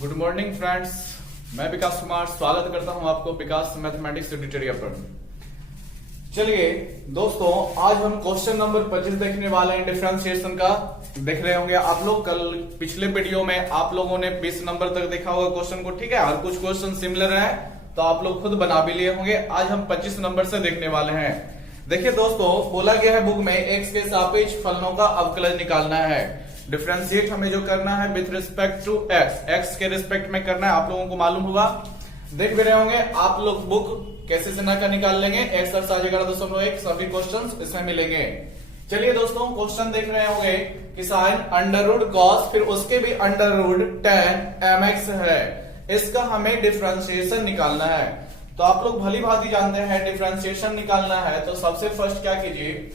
Good morning friends, मैं विकास कुमार स्वागत करता हूं आपको विकास मैथमेटिक्स ट्यूटोरियल पर। चलिए दोस्तों, आज हम क्वेश्चन नंबर 25 देखने वाले हैं। डिफरेंशिएशन का देख रहे होंगे आप लोग। कल पिछले वीडियो में आप लोगों ने 20 नंबर तक देखा होगा क्वेश्चन को, ठीक है। और कुछ क्वेश्चन सिमिलर है तो आप लोग खुद बना भी लिए होंगे। आज हम 25 नंबर से देखने वाले हैं। देखिए दोस्तों, बोला गया है बुक में एक्स के सापेक्ष फलनों का अवकलज निकालना है। डिफरेंशिएट हमें जो करना है with respect to x, x के रिस्पेक्ट में करना है। आप लोगों को मालूम होगा, देख भी रहे होंगे आप लोग बुक कैसे से का निकाल लेंगे। एक्सरसाइज 11.1 सभी क्वेश्चंस इसमें मिलेंगे। चलिए दोस्तों, क्वेश्चन देख रहे होंगे कि साइन अंडर रूट कॉस, फिर उसके भी अंडर रूट tan mx है। इसका हमें डिफरेंशिएशन निकालना है। तो आप लोग भली भांति जानते हैं डिफरेंशिएशन निकालना है तो सबसे फर्स्ट क्या कीजिए,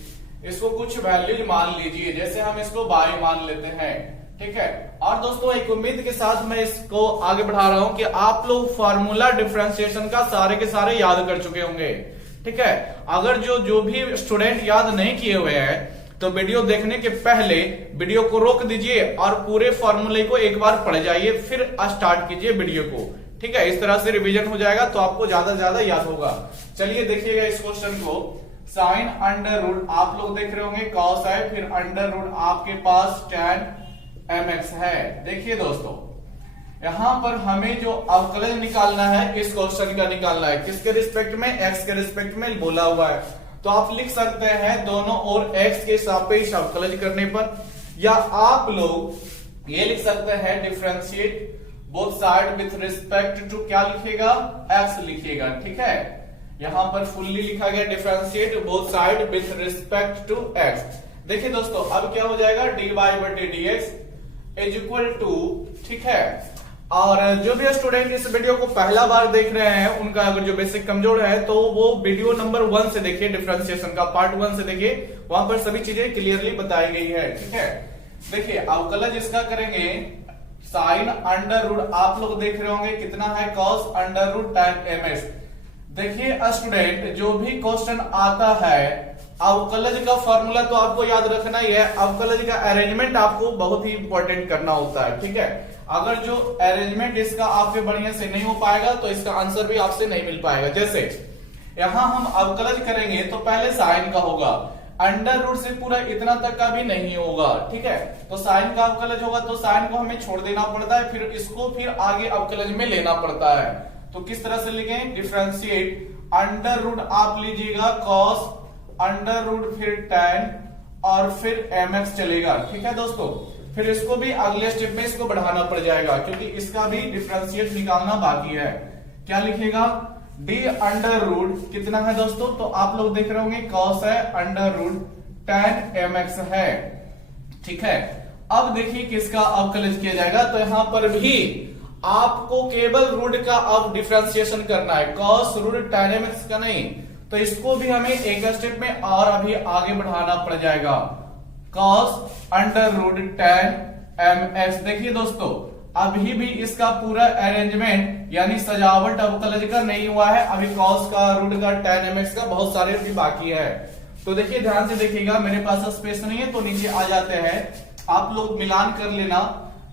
इसको कुछ वैल्यू मान लीजिए। जैसे हम इसको y मान लेते हैं, ठीक है। और दोस्तों एक उम्मीद के साथ मैं इसको आगे बढ़ा रहा हूं कि आप लोग फार्मूला डिफरेंशिएशन का सारे के सारे याद कर चुके होंगे, ठीक है। अगर जो भी स्टूडेंट याद नहीं किए हुए हैं तो वीडियो देखने के पहले वीडियो को रोक दीजिए और पूरे फॉर्मूले को एक बार पढ़ जाइए, फिर स्टार्ट कीजिए वीडियो को, ठीक है। इस तरह से रिवीजन हो जाएगा तो आपको ज्यादा से ज्यादा याद होगा। चलिए देखिएगा इस क्वेश्चन को। साइन अंडर रूट आप लोग देख रहे होंगे कॉस है, फिर अंडर रूट आपके पास tan mx है। देखिए दोस्तों, यहां पर हमें जो अवकलज निकालना है इस क्वेश्चन का निकालना है। किसके रिस्पेक्ट में? x के रिस्पेक्ट में बोला हुआ है। तो आप लिख सकते हैं दोनों ओर x के सापेक्ष अवकलज करने पर, या आप लोग ये लिख सकते हैं differentiate both side with respect to क्या लिखेगा? x लिखेगा, ठीक है। यहां पर फुल्ली लिखा गया differentiate both side with respect to x। देखिए दोस्तों, अब क्या हो जाएगा? dy/dx इज इक्वल टू, ठीक है। और जो भी स्टूडेंट इस वीडियो को पहला बार देख रहे हैं, उनका अगर जो बेसिक कमजोर है तो वो वीडियो नंबर 1 से देखिए, डिफरेंशिएशन का पार्ट 1 से देखिए, वहां पर सभी चीजें क्लियरली बताई गई है, ठीक है। देखिए अवकलज इसका करेंगे साइन अंडर रूट, आप लोग देख रहे होंगे कितना है? Cos under root tan mx। देखिए स्टूडेंट, जो भी क्वेश्चन आता है अवकलज का फॉर्मूला तो आपको याद रखना ही है। अवकलज का अरेंजमेंट आपको बहुत ही इंपॉर्टेंट करना होता है, ठीक है। अगर जो अरेंजमेंट इसका आपके बढ़िया से नहीं हो पाएगा तो इसका आंसर भी आपसे नहीं मिल पाएगा। जैसे यहां हम अवकलज करेंगे तो पहले साइन का होगा, अंडर रूट से पूरा इतना तक का भी नहीं होगा, ठीक है। तो साइन का अवकलज होगा तो साइन को हमें छोड़ देना पड़ता है, फिर इसको फिर आगे अवकलज में लेना पड़ता है। तो किस तरह से लिखें? डिफरेंशिएट अंडर रूट आप लीजिएगा कॉस अंडर रूट फिर tan और फिर mx चलेगा, ठीक है दोस्तों। फिर इसको भी अगले स्टेप में इसको बढ़ाना पड़ जाएगा क्योंकि इसका भी डिफरेंशिएट निकालना बाकी है। क्या लिखेगा? d अंडर रूट कितना है दोस्तों? तो आप लोग देख रहे होंगे कॉस है अंडर रूट tan mx है, ठीक है। अब देखिए किसका अवकलज किया जाएगा, तो यहां पर भी आपको केवल रूट का अब डिफरेंशिएशन करना है, कॉस रूट tan mx का नहीं। तो इसको भी हमें एक स्टेप में और अभी आगे बढ़ाना पड़ जाएगा, cos under root tan mx। देखिए दोस्तों, अभी भी इसका पूरा अरेंजमेंट यानी सजावट अवकलज का नहीं हुआ है। अभी कॉस का, रूट का, tan mx का बहुत सारे भी बाकी है। तो देखिए ध्यान से देखिएगा, मेरे पास स्पेस नहीं है तो नीचे आ जाते हैं। आप लोग मिलान कर लेना,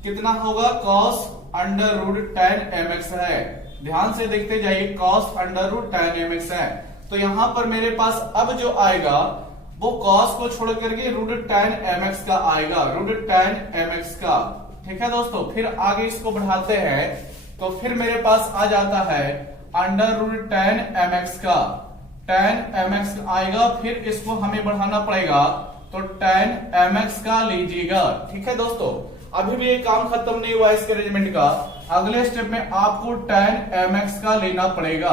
कितना होगा? Cos under root tan mx है। ध्यान से देखते जाइए, cos under root tan mx है। तो यहां पर मेरे पास अब जो आएगा वो कॉस को छोड़ करके रूट tan mx का आएगा, रूट tan mx का, ठीक है दोस्तों। फिर आगे इसको बढ़ाते हैं तो फिर मेरे पास आ जाता है अंडर रूट tan mx का, tan mx आएगा। फिर इसको हमें बढ़ाना पड़ेगा तो tan mx का लीजिएगा, ठीक है दोस्तों। अभी भी ये काम खत्म नहीं हुआ इसके अरेंजमेंट का, अगले स्टेप में आपको tan mx का लेना पड़ेगा,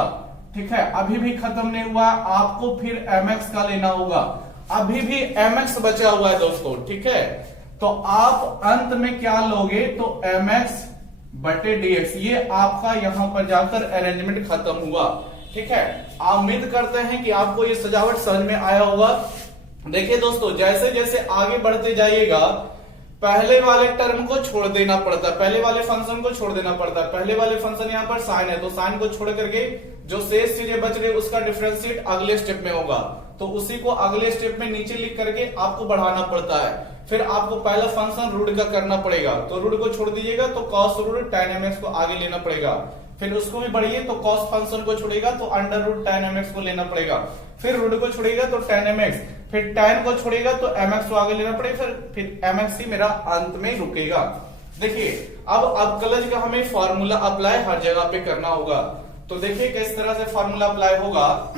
ठीक है। अभी भी खत्म नहीं हुआ, आपको फिर mx का लेना होगा। अभी भी mx बचा हुआ है दोस्तों, ठीक है। तो आप अंत में क्या लोगे? तो mx/dx, ये आपका यहां पर जाकर अरेंजमेंट खत्म हुआ, ठीक है। आप उम्मीद करते हैं कि आपको ये सजावट समझ में आया होगा। देखिए दोस्तों, जैसे जैसे आगे बढ़ते जाइएगा पहले वाले टर्म को छोड़ देना पड़ता है, पहले वाले फंक्शन को छोड़ देना पड़ता है। पहले वाले फंक्शन यहाँ पर साइन है तो साइन को छोड़ करके जो शेष चीजें बच रही उसका डिफरेंशिएट अगले स्टेप में होगा। तो उसी को अगले स्टेप में नीचे लिख करके आपको बढ़ाना पड़ता है। फिर आपको पहला फंक्शन रूट का करना पड़ेगा, तो रूट को छोड़ दीजिएगा तो cos रूट tan mx को आगे लेना पड़ेगा, फिर उसको भी बढ़िए तो cos फंक्शन को छोड़ेगा तो अंडर रूट tan mx को लेना पड़ेगा, फिर रूट को छोड़ेगा तो tan mx, फिर tan को छोड़ेगा तो mx को आगे लेना पड़ेगा, फिर mx ही मेरा अंत में रुकेगा। देखिए अब अवकलज का हमें फॉर्मूला अप्लाई हर जगह पे करना होगा, तो देखिए किस तरह से फॉर्मूला अप्लाई होगा।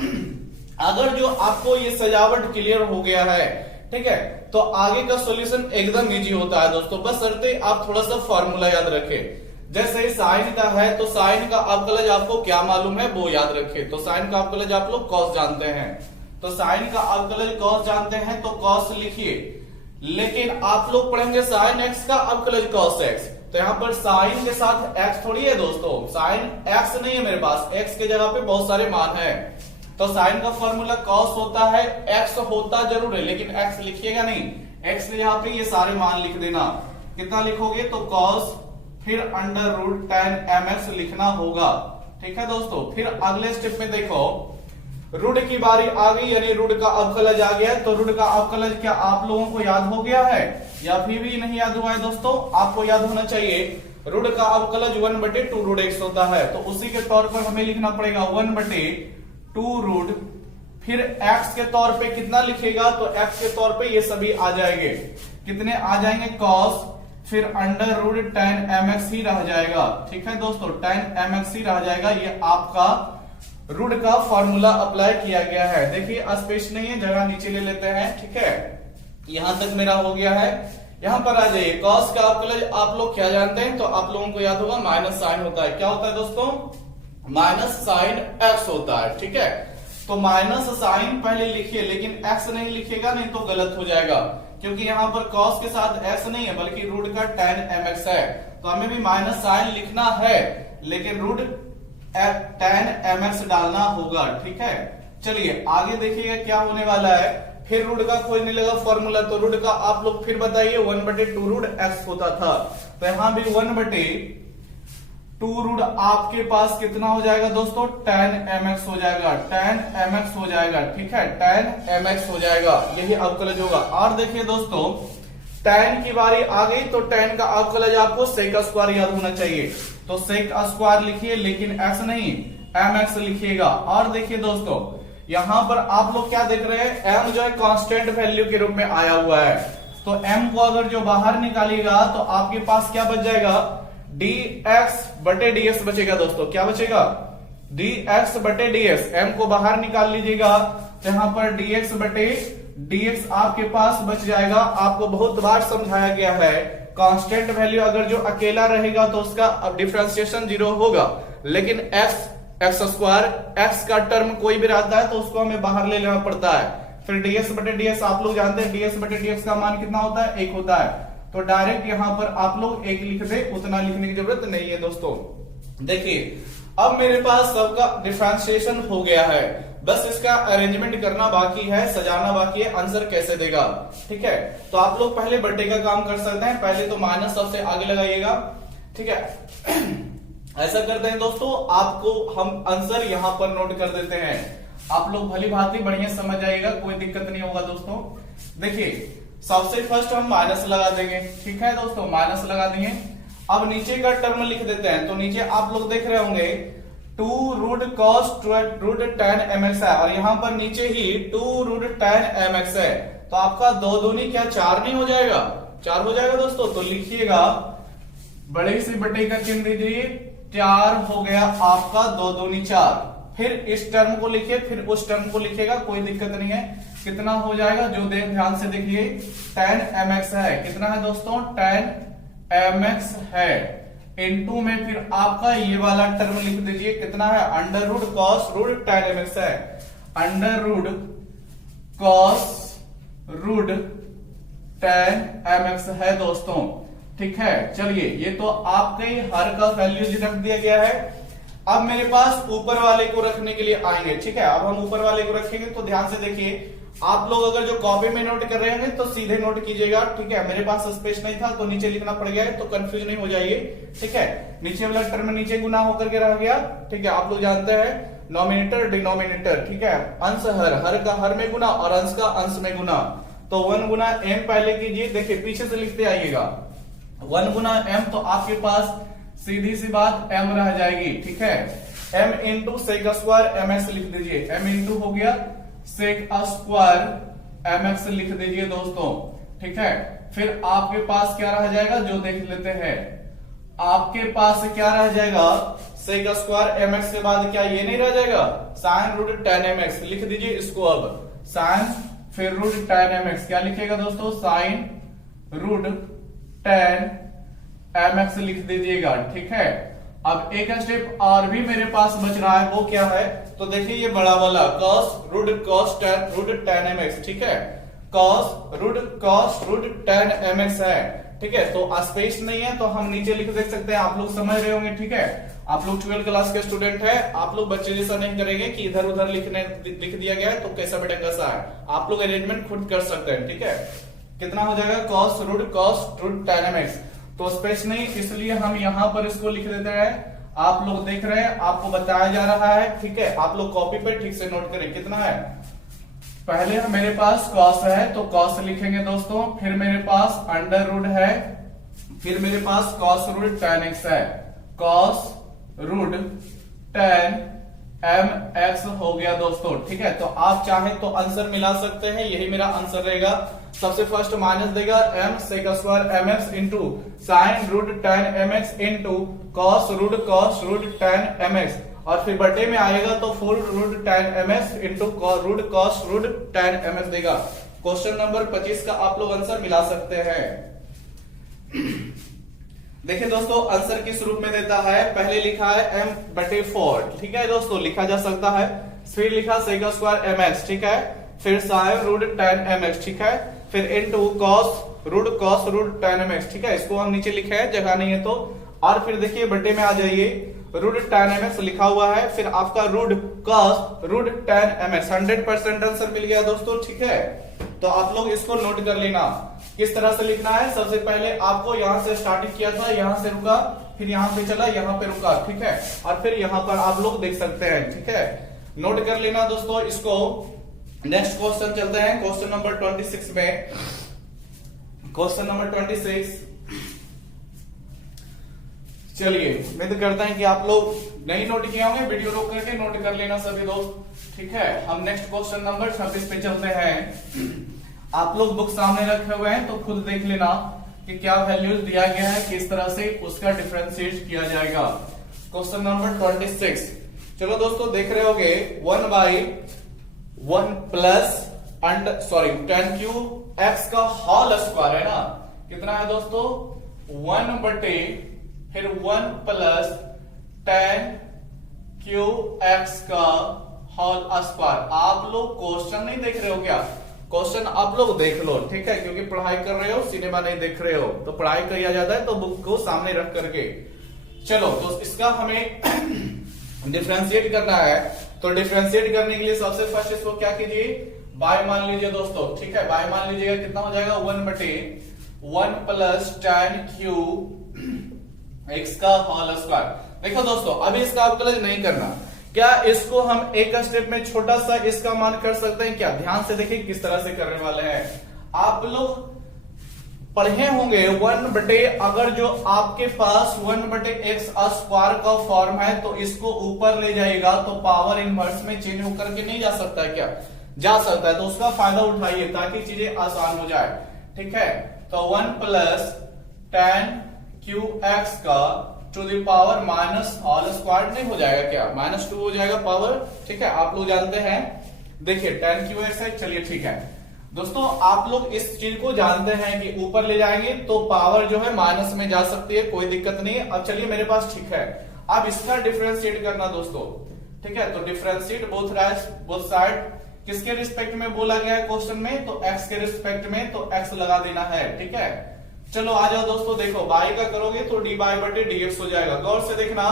अगर जो आपको ये सजावट क्लियर हो गया है, ठीक है, तो आगे का सॉल्यूशन एकदम इजी होता है दोस्तों, बस शर्ते आप थोड़ा सा फॉर्मूला याद रखें। जैसे साइन का है तो साइन का अवकलज आपको क्या मालूम है वो याद रखें, तो साइन का अवकलज आप लोग कॉस जानते हैं, तो साइन का अवकलज कॉस जानते हैं तो कॉस लिखिए। लेकिन आप लोग पढ़ेंगे साइन एक्स का अवकलज कॉस एक्स, तो यहाँ पर साइन के साथ एक्स थोड़ी है दोस्तों, साइन एक्स नहीं है मेरे पास, एक्स के जगह पे बहुत सारे मान है, तो साइन का फॉर्मूला cos होता है, x होता जरूर है लेकिन x लिखिएगा नहीं, x यहाँ पे ये सारे मान लिख देना, कितना लिखोगे तो cos फिर अंडर रूट tan mx लिखना होगा। ठीक है दोस्तों, फिर अगले स्टेप में देखो रूट की बारी आ गई, यानी रूट का अवकलज आ गया, तो रूट का अवकलज क्या आप लोगों को याद हो गया है या फिर भी नहीं याद हुआ है दोस्तों? आपको याद होना चाहिए, रूट का अवकलज 1/2 रूट x होता है, तो उसी के तौर पर हमें लिखना पड़ेगा 1/2 रूट, फिर x के तौर पे कितना लिखेगा तो x के तौर पे ये सभी आ जाएंगे, कितने आ जाएंगे cos, फिर अंडर रूट tan mx ही रह जाएगा। ठीक है दोस्तों, tan mx ही रह जाएगा, ये आपका रूट का फॉर्मूला अप्लाई किया गया है। देखिए स्पेस नहीं है, जगह नीचे ले लेते हैं, ठीक है, यहां तक मेरा हो गया है। यहां पर आ जाइए, cos का अवकलज आप लोग क्या जानते हैं, तो आप लोगों को याद होगा माइनस साइन होता है, क्या होता है दोस्तों, माइनस साइन एक्स होता है। ठीक है, तो माइनस साइन पहले लिखिए, लेकिन एक्स नहीं लिखिएगा, नहीं तो गलत हो जाएगा, क्योंकि यहाँ पर cos के साथ एक्स नहीं है बल्कि रूट का tan mx है, तो हमें भी माइनस साइन लिखना है लेकिन रूट tan mx डालना होगा। ठीक है, चलिए आगे देखिएगा क्या होने वाला है। फिर रूट का खोजने लगा फॉर्मूला, तो रूट का आप लोग फिर बताइए 1/2 रूट x होता था, तो यहां भी 1/2 रूट आपके पास कितना हो जाएगा दोस्तों, tan mx हो जाएगा, tan mx हो जाएगा। ठीक है, tan mx हो जाएगा, यही अवकलज होगा। और देखिए दोस्तों tan की बारी आ गई, तो tan का अवकलज आपको sec स्क्वायर याद होना चाहिए, तो sec स्क्वायर लिखिए, लेकिन x नहीं mx लिखिएगा। और देखिए दोस्तों यहां पर आप लोग क्या देख रहे हैं, m जो है कांस्टेंट वैल्यू के रूप में आया हुआ है, तो m को अगर जो बाहर निकालिएगा तो आपके पास क्या बच जाएगा, dx/dx बचेगा दोस्तों, क्या बचेगा, dx/dx, m को बाहर निकाल लीजिएगा, तो यहां पर dx/dx आपके पास बच जाएगा। आपको बहुत बार समझाया गया है, कांस्टेंट वैल्यू अगर जो अकेला रहेगा तो उसका डिफरेंशिएशन 0 होगा, लेकिन एक्स स्क्वायर, एक्स का टर्म कोई भी रहता है तो उसको हमें बाहर ले लेना पड़ता है। फिर dx/dx आप लोग जानते हैं, dx/dx का मान कितना होता है, 1 होता है, तो डायरेक्ट यहां पर आप लोग 1 लिख दे, उतना लिखने की जरूरत नहीं है दोस्तों। देखिए अब मेरे पास सबका डिफरेंशिएशन हो गया है, बस इसका अरेंजमेंट करना बाकी है, सजाना बाकी है, आंसर कैसे देगा। ठीक है, तो आप लोग पहले बटे का काम कर सकते हैं, पहले तो माइनस सबसे आगे लगाइएगा। ठीक है, ऐसा करते हैं दोस्तों, आपको हम आंसर यहां पर नोट कर देते हैं, आप लोग भली भांति बढ़िया समझ जाइएगा, कोई दिक्कत नहीं होगा दोस्तों। देखिए सबसे फर्स्ट हम माइनस लगा देंगे, ठीक है दोस्तों, माइनस लगा देंगे। अब नीचे का टर्म लिख देते हैं, तो नीचे आप लोग देख रहे होंगे 2 root cos root tan mx है, और यहां पर नीचे ही 2 रूट tan mx है, तो आपका 2 दूनी क्या 4 नहीं हो जाएगा, 4 हो जाएगा दोस्तों। तो लिखिएगा बड़े से बटे का चिन्ह दीजिए, 4 हो गया आपका, 2 दूनी 4, फिर इस टर्म को लिखिए, फिर उस टर्म को लिखिएगा, कोई दिक्कत नहीं है। कितना हो जाएगा, जो ध्यान से देखिए, tan mx है, कितना है दोस्तों, tan mx है, इनटू में फिर आपका ये वाला टर्म लिख दीजिए, कितना है, under root cos root tan mx है, under root cos root tan mx है दोस्तों। ठीक है, चलिए ये तो आपके हर का वैल्यू रख दिया गया है। अब मेरे पास ऊपर वाले को रखने के लिए आएंगे। ठीक है, अब हम ऊपर वाले को रखेंगे, तो ध्यान से देखिए, आप लोग अगर जो कॉपी में नोट कर रहे हैं तो सीधे नोट कीजिएगा। ठीक है, मेरे पास स्पेस नहीं था तो नीचे लिखना पड़ गया है, तो कंफ्यूज नहीं हो जाइए। ठीक है, नीचे वाला टर्म नीचे गुना होकर के रह गया। ठीक है, आप लोग जानते हैं नॉमिनेटर डिनोमिनेटर, ठीक है, अंश हर, हर का हर में गुना और अंश का अंश में गुना, तो 1 गुना m पहले कीजिए, देखिए पीछे से लिखते आइएगा 1 गुना m, तो आपके पास सीधी सी बात m रह जाएगी, ठीक है। m into sec square mx लिख दीजिए, m इंटू हो गया सेक स्क्वायर mx लिख दीजिए दोस्तों, ठीक है। फिर आपके पास क्या रह जाएगा, जो देख लेते हैं, आपके पास क्या रह जाएगा, सेक स्क्वायर mx के बाद क्या ये नहीं रह जाएगा, साइन रूट tan mx लिख दीजिए इसको। अब साइन फिर रूट tan mx, क्या लिखेगा दोस्तों, साइन रूट tan mx लिख दीजिएगा, ठीक है। अब एक स्टेप और भी मेरे पास बच रहा है, वो क्या है, तो देखिए ये बड़ा वाला cos tan mx, ठीक है, cos रूट tan mx है, ठीक है। तो स्पेस नहीं है तो हम नीचे लिख देख सकते हैं, आप लोग समझ रहे होंगे, ठीक है। आप लोग 12th क्लास के स्टूडेंट है, आप लोग बच्चे जैसा नहीं करेंगे कि इधर उधर लिख दिया गया है तो कैसा बेटेगा सा है, आप लोग अरेंजमेंट खुद कर सकते हैं, ठीक है। कितना हो जाएगा, cos रूट tan mx, तो स्पेस नहीं, इसलिए हम यहां पर इसको लिख देते हैं। आप लोग देख रहे हैं, आपको बताया जा रहा है, ठीक है। आप लोग कॉपी पे ठीक से नोट करें, कितना है, पहले मेरे पास cos है तो cos लिखेंगे दोस्तों, फिर मेरे पास अंडर रूट है, फिर मेरे पास cos रूट tan x है, cos रूट tan mx हो गया दोस्तों, ठीक है। तो आप चाहें तो आंसर मिला सकते हैं, यही मेरा आंसर रहेगा। सबसे फर्स्ट माइनस देगा m sec square mx into sine root tan mx into cos root tan mx, और फिर बटे में आएगा तो full root tan mx into cos root tan mx देगा। क्वेश्चन नंबर 25 का आप लोग आंसर मिला सकते हैं। देखिए दोस्तों, आंसर किस रूप में देता है, पहले लिखा है m/4, ठीक है दोस्तों, लिखा जा सकता है। फिर लिखा सेक स्क्वायर mx, ठीक है, फिर साइन रूट tan mx, ठीक है, फिर into cos root tan mx, ठीक है। इसको हम नीचे लिखे हैं, जगह नहीं है तो, और फिर देखिए बटे में आ जाइए, रूट tan mx लिखा हुआ है, फिर आपका cos root tan mx, 100% answer मिल गया दोस्तों, ठीक है। तो आप लोग इसको नोट कर लेना, किस तरह से लिखना है। सबसे पहले आपको यहां से स्टार्टिंग किया था, यहां से रुका, फिर यहां पे चला, यहां पे रुका, ठीक है, और फिर यहां पर आप लोग देख सकते हैं, ठीक है। नोट कर लेना दोस्तों इसको। नेक्स्ट क्वेश्चन चलते हैं, क्वेश्चन नंबर 26 में। क्वेश्चन नंबर 26, चलिए उम्मीद करते हैं कि आप लोग नहीं नोट किए होंगे, वीडियो रोक करके नोट कर लेना सभी दोस्त, ठीक है। हम नेक्स्ट क्वेश्चन नंबर 26 पे चलते हैं। आप लोग बुक सामने रखे हुए हैं तो खुद देख लेना कि क्या वैल्यूज दिया गया है, किस तरह से उसका डिफरेंशिएट किया जाएगा। क्वेश्चन नंबर 26, चलो दोस्तों देख रहे होगे, 1/1 प्लस tan क्यूब x का होल स्क्वायर है ना, कितना है दोस्तों, 1 बटे फिर 1 प्लस tan क्यूब x का होल स्क्वायर। आप लोग क्वेश्चन नहीं देख रहे हो क्या, क्वेश्चन आप लोग देख लो, ठीक है, क्योंकि पढ़ाई कर रहे हो, सिनेमा नहीं देख रहे हो, तो पढ़ाई किया जाता है तो बुक को सामने रख करके। चलो तो इसका हमें डिफरेंशिएट करना है, तो डिफरेंशिएट करने के लिए सबसे फर्स्ट इसको क्या कीजिए, बाय मान लीजिए दोस्तों, ठीक है, बाय मान लीजिएगा, कितना हो जाएगा, 1/1 प्लस tan क्यूब x का होल स्क्वायर। देखो दोस्तों, अभी इसका अवकलन नहीं करना, क्या इसको हम एक स्टेप में छोटा सा इसका मान कर सकते हैं क्या, ध्यान से देखिए किस तरह से करने वाले हैं। आप लोग पढ़े होंगे 1 बटे, अगर जो आपके पास 1/x स्क्वायर का फॉर्म है तो इसको ऊपर ले जाएगा तो पावर इनवर्स में चेंज होकर के नहीं जा सकता है क्या, जा सकता है, तो उसका फायदा उठाइए ताकि चीजें आसान हो जाए, ठीक है। तो 1 प्लस tan क्यूब x का to the power minus whole square नहीं हो जाएगा क्या, -2 हो जाएगा पावर, ठीक है, आप लोग जानते हैं। देखिए tan क्यूब x है, चलिए ठीक है दोस्तों, आप लोग इस चीज को जानते हैं कि ऊपर ले जाएंगे तो पावर जो है माइनस में जा सकती है, कोई दिक्कत नहीं है। अब चलिए मेरे पास, ठीक है, अब इसका डिफरेंशिएट करना दोस्तों, ठीक है, तो डिफरेंशिएट बोथ साइड किसके रिस्पेक्ट में बोला गया है क्वेश्चन में, तो x के रिस्पेक्ट में, तो x लगा देना है, ठीक है। चलो आ जाओ दोस्तों, देखो y का करोगे तो dy/dx हो जाएगा। गौर से देखना,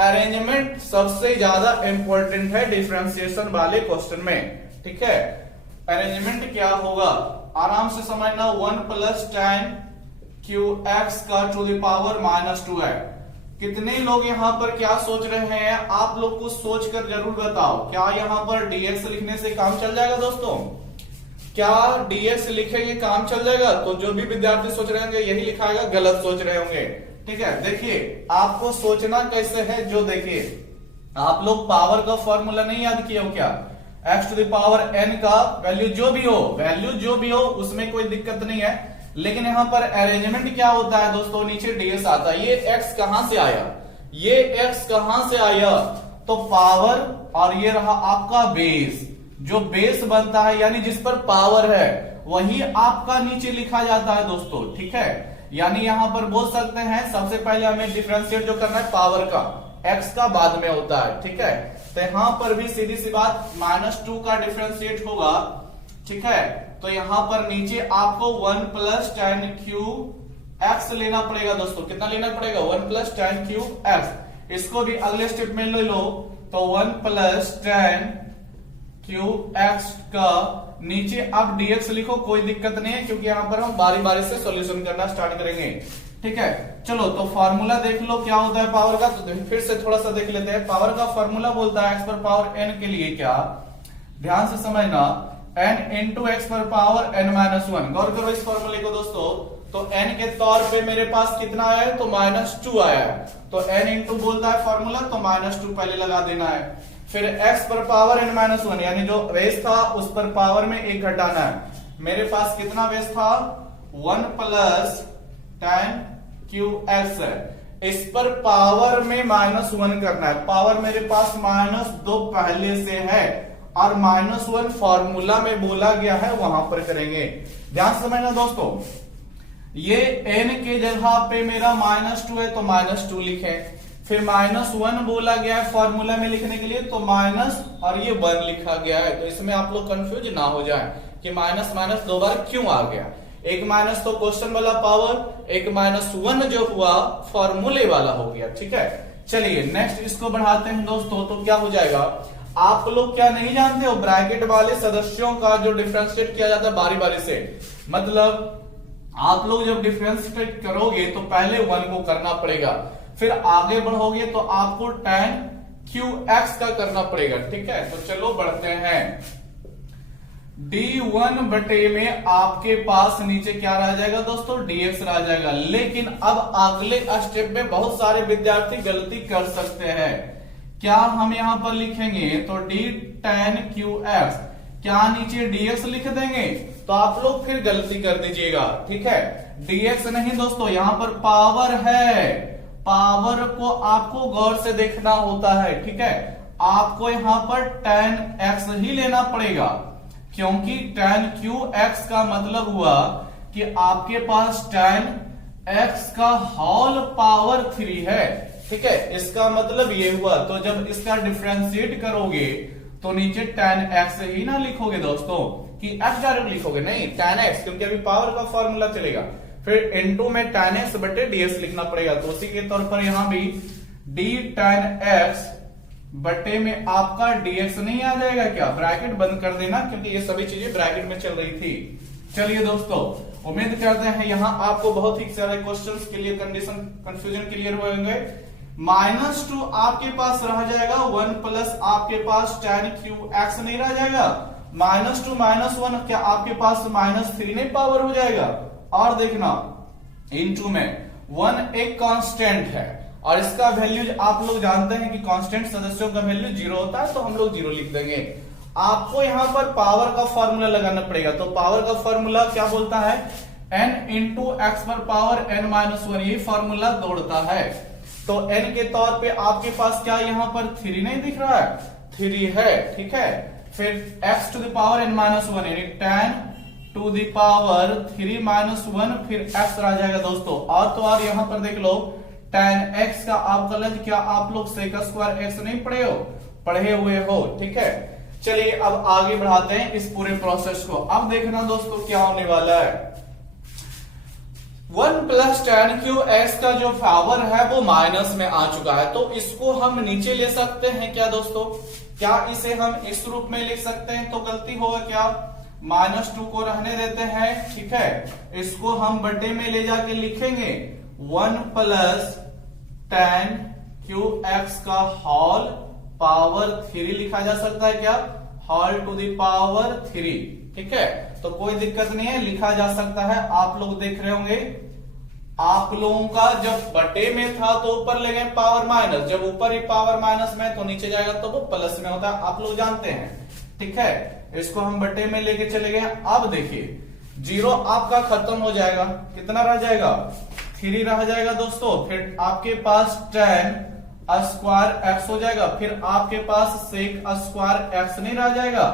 अरेंजमेंट सबसे ज्यादा इंपॉर्टेंट है डिफरेंशिएशन वाले क्वेश्चन में, ठीक है। अरेंजमेंट क्या होगा, आराम से समझना, 1 प्लस tan क्यूब x का टू द पावर -2 है। कितने लोग यहां पर क्या सोच रहे हैं, आप लोग को सोच कर जरूर बताओ, क्या यहां पर dx लिखने से काम चल जाएगा दोस्तों, क्या dx लिखेंगे काम चल जाएगा? तो जो भी विद्यार्थी सोच रहे होंगे यही लिखाएगा, गलत सोच रहे होंगे। ठीक है, देखिए आपको सोचना कैसे है, जो देखिए आप लोग पावर का फॉर्मूला नहीं याद किए हो क्या? x to the power n का वैल्यू जो भी हो उसमें कोई दिक्कत नहीं है, लेकिन यहां पर अरेंजमेंट क्या होता है दोस्तों, नीचे ds आता है। ये x कहां से आया, तो पावर, और ये रहा आपका बेस। जो बेस बनता है यानी जिस पर पावर है वही आपका नीचे लिखा जाता है दोस्तों। ठीक है, यानी यहां पर बोल सकते हैं सबसे पहले हमें डिफरेंशिएट जो करना है पावर का, x का बाद में होता है। ठीक है, तो यहां पर भी सीधी सी बात -2 का डिफरेंशिएट होगा। ठीक है, तो यहां पर नीचे आपको 1 + tan क्यूब x लेना पड़ेगा दोस्तों। कितना लेना पड़ेगा? 1 + tan क्यूब x। इसको भी अगले स्टेप में ले लो, तो 1 + tan क्यूब x का नीचे अब dx लिखो, कोई दिक्कत नहीं है, क्योंकि यहां पर हम बारी बारी से सॉल्यूशन करना स्टार्ट करेंगे। ठीक है, चलो तो फॉर्मूला देख लो क्या होता है पावर का। तो फिर से थोड़ा सा देख लेते हैं। पावर का फॉर्मूला बोलता है x पर पावर n के लिए क्या, ध्यान से समझना, n इंटू x पर पावर n-1। गौर करो इस फॉर्मूले को दोस्तों। तो n के तौर पे मेरे पास कितना आया है, तो -2 आया है। तो n इंटू बोलता है फॉर्मूला, तो -2 पहले लगा देना है। फिर x पर पावर n-1 यानी जो बेस था उस पर पावर में 1 घटाना है। मेरे पास कितना बेस था, 1 + tan क्यूब x है। इस पर पावर में -1 करना है। पावर मेरे पास -2 पहले से है और -1 फॉर्मूला में बोला गया है, वहां पर करेंगे। ध्यान से समझना दोस्तों, ये n के जगह पे मेरा -2 है तो -2 लिखें। फिर -1 बोला गया है फॉर्मूला में लिखने के लिए, तो माइनस और ये 1 लिखा गया है। तो इसमें आप लोग कंफ्यूज ना हो जाए कि माइनस दो बार क्यों आ गया। एक माइनस तो क्वेश्चन वाला पावर, एक -1 जो हुआ फॉर्मूले वाला हो गया। ठीक है, चलिए नेक्स्ट इसको बढ़ाते हैं दोस्तों। तो क्या हो जाएगा, आप लोग क्या नहीं जानते हो, ब्रैकेट वाले सदस्यों का जो डिफरेंशिएट किया जाता है बारी बारी से, मतलब आप लोग जब डिफरेंशिएट करोगे तो पहले 1 को करना पड़ेगा, फिर आगे बढ़ोगे तो आपको tan क्यूब x का करना पड़ेगा। ठीक है, तो चलो बढ़ते हैं। d1 बटे में आपके पास नीचे क्या रह जाएगा दोस्तों, dx रह जाएगा। लेकिन अब अगले स्टेप में बहुत सारे विद्यार्थी गलती कर सकते हैं। क्या हम यहां पर लिखेंगे तो d tan क्यूब x, क्या नीचे dx लिख देंगे, तो आप लोग फिर गलती कर दीजिएगा। ठीक है, dx नहीं दोस्तों, यहां पर पावर है, पावर को आपको गौर से देखना होता है। ठीक है, आपको यहां पर tan x ही लेना पड़ेगा, क्योंकि tan क्यूब x का मतलब हुआ कि आपके पास tan x का होल पावर 3 है। ठीक है, इसका मतलब ये हुआ। तो जब इसका डिफरेंशिएट करोगे तो नीचे tan x ही ना लिखोगे दोस्तों कि x डायरेक्ट लिखोगे, नहीं tan x, क्योंकि अभी पावर का फॉर्मूला चलेगा। फिर इनटू में tan x बटे ds लिखना पड़ेगा। तो उसी के तौर पर यहां भी d tan x बटे में आपका dx नहीं आ जाएगा क्या, ब्रैकेट बंद कर देना, क्योंकि ये सभी चीजें ब्रैकेट में चल रही थी। चलिए दोस्तों, उम्मीद करते हैं यहां आपको बहुत ही सारे क्वेश्चंस के लिए कंफ्यूजन क्लियर होंगे। -2 आपके पास रह जाएगा, 1 प्लस आपके पास tan क्यूब x नहीं रह जाएगा, -2 -1 क्या आपके पास -3 नहीं पावर हो जाएगा। और देखना इनटू में 1 एक कांस्टेंट है और इसका वैल्यू आप लोग जानते हैं कि कांस्टेंट सदस्यों का वैल्यू 0 होता है, तो हम लोग 0 लिख देंगे। आपको यहां पर पावर का फॉर्मूला लगाना पड़ेगा। तो पावर का फॉर्मूला क्या बोलता है, n इंटू एक्स पर पावर n-1, ये फॉर्मूला दौड़ता है। तो n के तौर पे आपके पास क्या यहां पर 3 नहीं दिख रहा है, 3 है। ठीक है, फिर x to the power n-1 यानी tan टू द पावर 3-1, फिर x रह जाएगा दोस्तों। और तो और यहां पर देख लो tan x का आपका लज, क्या आप लोग sec स्क्वायर x नहीं पढ़े हुए हो। ठीक है, चलिए अब आगे बढ़ाते हैं इस पूरे प्रोसेस को। अब देखना दोस्तों क्या होने वाला है, 1 प्लस tan क्यूब x का जो पावर है वो माइनस में आ चुका है, तो इसको हम नीचे ले सकते हैं क्या दोस्तों, क्या इसे हम इस रूप में लिख सकते हैं, तो गलती होगा क्या, -2 को रहने देते हैं। ठीक है, इसको हम बटे में ले जाके लिखेंगे 1 प्लस tan क्यूब x का होल पावर 3 लिखा जा सकता है क्या, होल टू द पावर 3। ठीक है, तो कोई दिक्कत नहीं है, लिखा जा सकता है। आप लोग देख रहे होंगे, आप लोगों का जब बटे में था तो ऊपर ले गए पावर माइनस, जब ऊपर ही पावर माइनस में तो नीचे जाएगा तो वो प्लस में होता है, आप लोग जानते हैं। ठीक है, इसको हम बटे में लेके चले गए। अब देखिए जीरो आपका खत्म हो जाएगा, कितना रह जाएगा 3 रह जाएगा दोस्तों। फिर आपके पास tan स्क्वायर एक्स हो जाएगा, फिर आपके पास सेक स्क्वायर एक्स नहीं रह जाएगा,